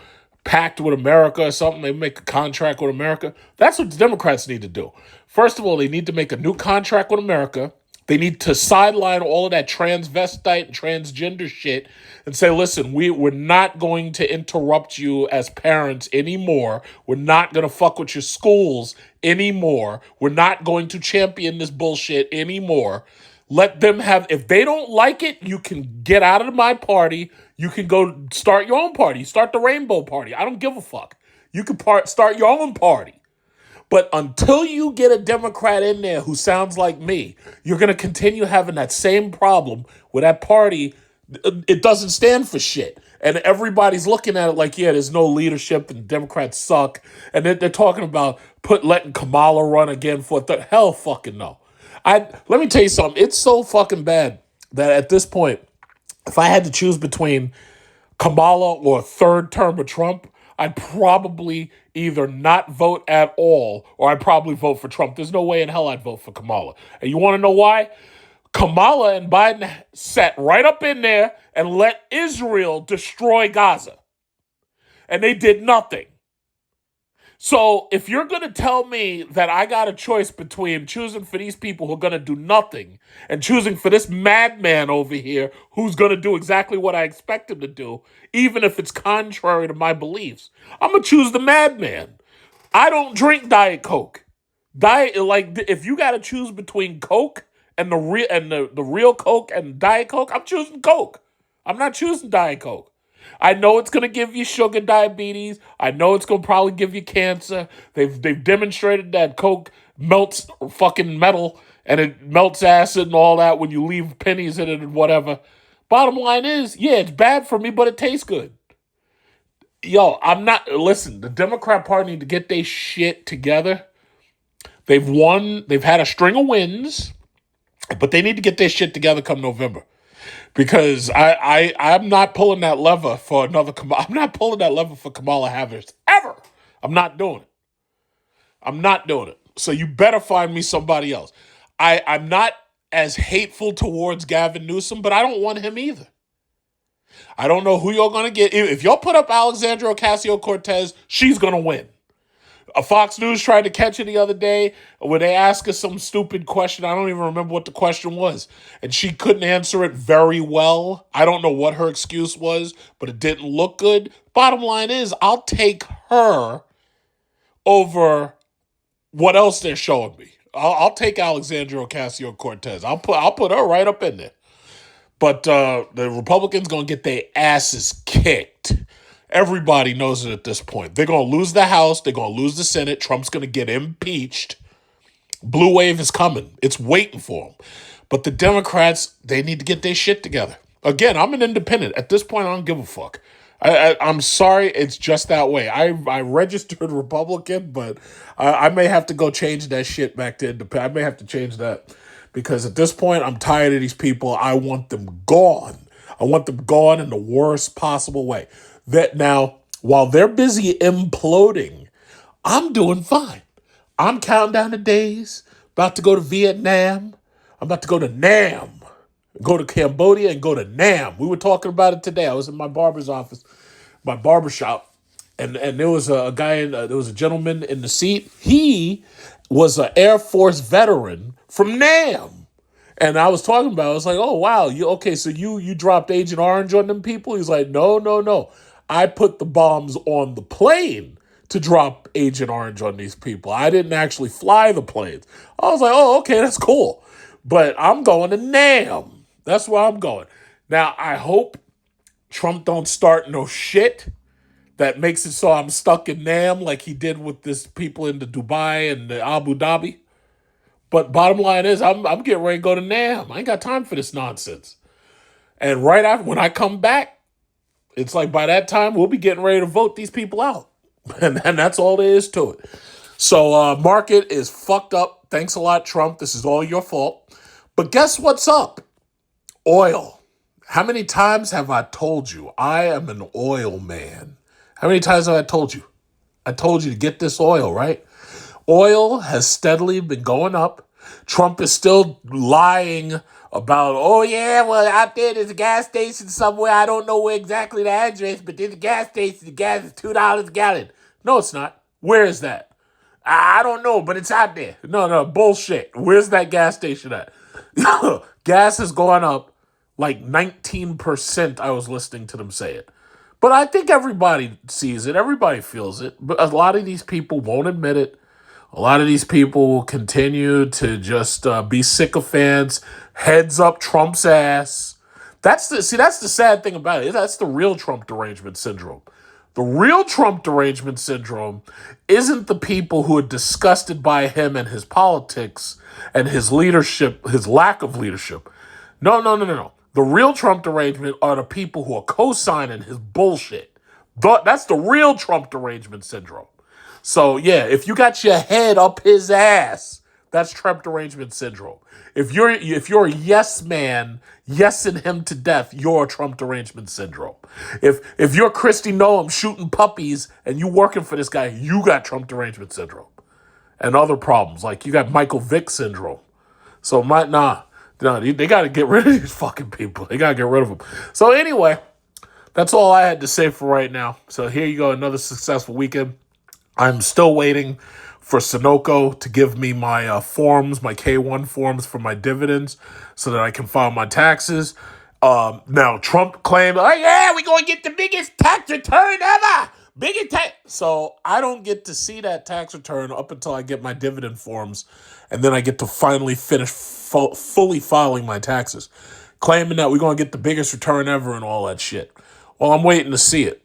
pact with America or something. They make a contract with America. That's what the Democrats need to do. First of all, they need to make a new contract with America. They need to sideline all of that transvestite and transgender shit and say, listen, we're not going to interrupt you as parents anymore. We're not going to fuck with your schools anymore. We're not going to champion this bullshit anymore. Let them have, if they don't like it, you can get out of my party. You can go start your own party. Start the Rainbow Party. I don't give a fuck. You can start your own party. But until you get a Democrat in there who sounds like me, you're going to continue having that same problem where that party, it doesn't stand for shit. And everybody's looking at it like, yeah, there's no leadership and Democrats suck. And they're talking about letting Kamala run again for the hell fucking no. Let me tell you something. It's so fucking bad that at this point, if I had to choose between Kamala or a third term of Trump, I'd probably either not vote at all or I'd probably vote for Trump. There's no way in hell I'd vote for Kamala. And you want to know why? Kamala and Biden sat right up in there and let Israel destroy Gaza. And they did nothing. So if you're going to tell me that I got a choice between choosing for these people who are going to do nothing and choosing for this madman over here who's going to do exactly what I expect him to do, even if it's contrary to my beliefs, I'm going to choose the madman. I don't drink Diet Coke. If you got to choose between Coke and the real Coke and Diet Coke, I'm choosing Coke. I'm not choosing Diet Coke. I know it's going to give you sugar diabetes. I know it's going to probably give you cancer. They've demonstrated that Coke melts fucking metal and it melts acid and all that when you leave pennies in it and whatever. Bottom line is, yeah, it's bad for me, but it tastes good. Yo, listen, the Democrat Party need to get their shit together. They've won. They've had a string of wins, but they need to get their shit together come November. Because I'm not pulling that lever for another Kamala. I'm not pulling that lever for Kamala Harris ever. I'm not doing it. I'm not doing it. So you better find me somebody else. I'm not as hateful towards Gavin Newsom, but I don't want him either. I don't know who you're going to get. If y'all put up Alexandria Ocasio-Cortez, she's going to win. Fox News tried to catch it the other day where they asked her some stupid question. I don't even remember what the question was. And she couldn't answer it very well. I don't know what her excuse was, but it didn't look good. Bottom line is, I'll take her over what else they're showing me. I'll take Alexandria Ocasio-Cortez. I'll put her right up in there. But the Republicans going to get their asses kicked. Everybody knows it at this point. They're going to lose the House. They're going to lose the Senate. Trump's going to get impeached. Blue wave is coming. It's waiting for them. But the Democrats, they need to get their shit together. Again, I'm an independent. At this point, I don't give a fuck. I'm sorry. It's just that way. I registered Republican, but I may have to go change that shit back to independent. I may have to change that. Because at this point, I'm tired of these people. I want them gone. I want them gone in the worst possible way. That now, while they're busy imploding, I'm doing fine. I'm counting down the days, about to go to Vietnam. I'm about to go to Nam, go to Cambodia and go to Nam. We were talking about it today. I was in my barber's office, my barber shop, and there was a guy, there was a gentleman in the seat. He was an Air Force veteran from Nam. And I was talking about it. I was like, oh, wow. So you dropped Agent Orange on them people? He's like, no. I put the bombs on the plane to drop Agent Orange on these people. I didn't actually fly the planes. I was like, oh, okay, that's cool. But I'm going to Nam. That's where I'm going. Now, I hope Trump don't start no shit that makes it so I'm stuck in Nam like he did with this people in the Dubai and the Abu Dhabi. But bottom line is, I'm getting ready to go to Nam. I ain't got time for this nonsense. And right after, when I come back, it's like by that time, we'll be getting ready to vote these people out. And that's all there is to it. So market is fucked up. Thanks a lot, Trump. This is all your fault. But guess what's up? Oil. How many times have I told you I am an oil man? How many times have I told you? I told you to get this oil, right? Oil has steadily been going up. Trump is still lying about, oh yeah, well out there's a gas station somewhere. I don't know where exactly the address, but there's a gas station. The gas is $2 a gallon. No, it's not. Where is that? I don't know, but it's out there. No, bullshit. Where's that gas station at? Gas has gone up like 19%. I was listening to them say it. But I think everybody sees it. Everybody feels it. But a lot of these people won't admit it. A lot of these people will continue to just be sycophants, heads up Trump's ass. That's the sad thing about it. That's the real Trump derangement syndrome. The real Trump derangement syndrome isn't the people who are disgusted by him and his politics and his leadership, his lack of leadership. No. The real Trump derangement are the people who are co-signing his bullshit. That's the real Trump derangement syndrome. So, yeah, if you got your head up his ass, that's Trump derangement syndrome. If you're a yes man, yesing him to death, you're a Trump derangement syndrome. If you're Kristi Noem shooting puppies and you working for this guy, you got Trump derangement syndrome. And other problems, like you got Michael Vick syndrome. So, they got to get rid of these fucking people. They got to get rid of them. So, anyway, that's all I had to say for right now. So, here you go, another successful weekend. I'm still waiting for Sunoco to give me my forms, my K-1 forms for my dividends so that I can file my taxes. Now, Trump claimed, oh, yeah, we're going to get the biggest tax return ever. Biggest tax. So I don't get to see that tax return up until I get my dividend forms, and then I get to finally finish fully filing my taxes, claiming that we're going to get the biggest return ever and all that shit. Well, I'm waiting to see it.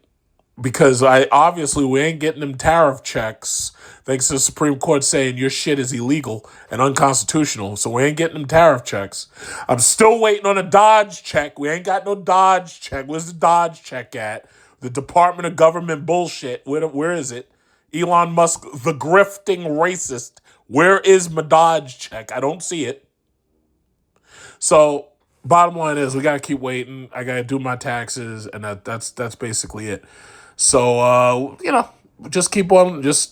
Because we ain't getting them tariff checks, thanks to the Supreme Court saying your shit is illegal and unconstitutional. So we ain't getting them tariff checks. I'm still waiting on a Dodge check. We ain't got no Dodge check. Where's the Dodge check at? The Department of Government bullshit. Where is it? Elon Musk, the grifting racist. Where is my Dodge check? I don't see it. So bottom line is we got to keep waiting. I got to do my taxes, and that's basically it. So, just keep on, just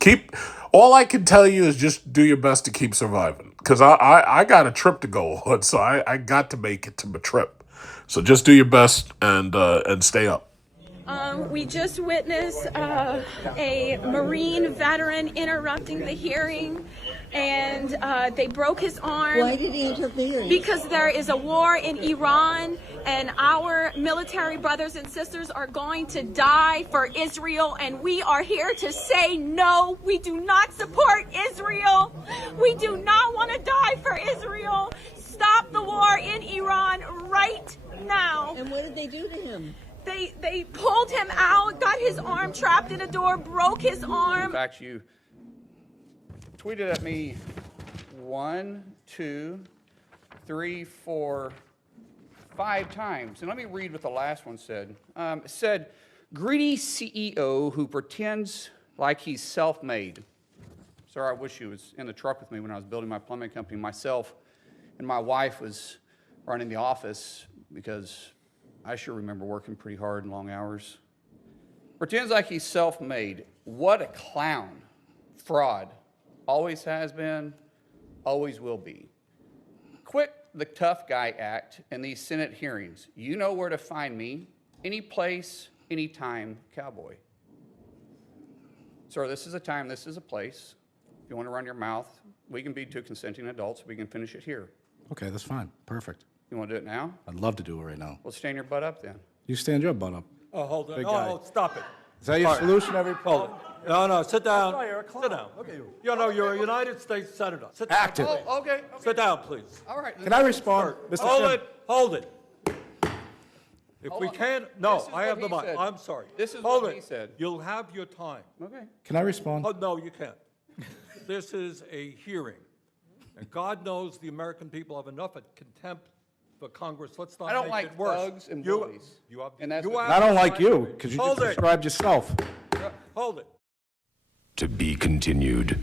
keep, all I can tell you is just do your best to keep surviving. Because I got a trip to go on, so I got to make it to my trip. So just do your best and stay up. We just witnessed a Marine veteran interrupting the hearing, and they broke his arm. Why did he interfere? Because there is a war in Iran, and our military brothers and sisters are going to die for Israel, and we are here to say no. We do not support Israel. We do not want to die for Israel. Stop the war in Iran right now. And what did they do to him? They pulled him out, got his arm trapped in a door, broke his arm. In fact, you tweeted at me 1, 2, 3, 4, 5 times. And let me read what the last one said. It said, greedy CEO who pretends like he's self-made. Sir, I wish he was in the truck with me when I was building my plumbing company. Myself and my wife was running the office because I sure remember working pretty hard and long hours. Pretends like he's self-made. What a clown. Fraud. Always has been, always will be. Quit the tough guy act in these Senate hearings. You know where to find me. Any place, any time, cowboy. Sir, this is a time, this is a place. If you want to run your mouth, we can be two consenting adults. We can finish it here. Okay, that's fine. Perfect. You want to do it now? I'd love to do it right now. Well, stand your butt up then. You stand your butt up. Oh, hold on. Big Oh, guy. oh, stop it. Is that your solution every Hold it. No, sit down. Sit down. Okay. You're a United States Senator. Sit down. Active. Oh, okay. Sit down, please. All right. Can I respond? Mr. Hold Chairman? it. Hold it. If Hold we on. can't, This no, is I have what the he mic. said. I'm sorry. This is Hold what it. he said. You'll have your time. Okay. Can I respond? Oh, no, you can't. This is a hearing. And God knows the American people have enough contempt for Congress. Let's not I don't make like it worse. thugs and You- bullies. You have, And that's you what- have I don't the like right- you because you Hold just it. described yourself. Hold it. To be continued.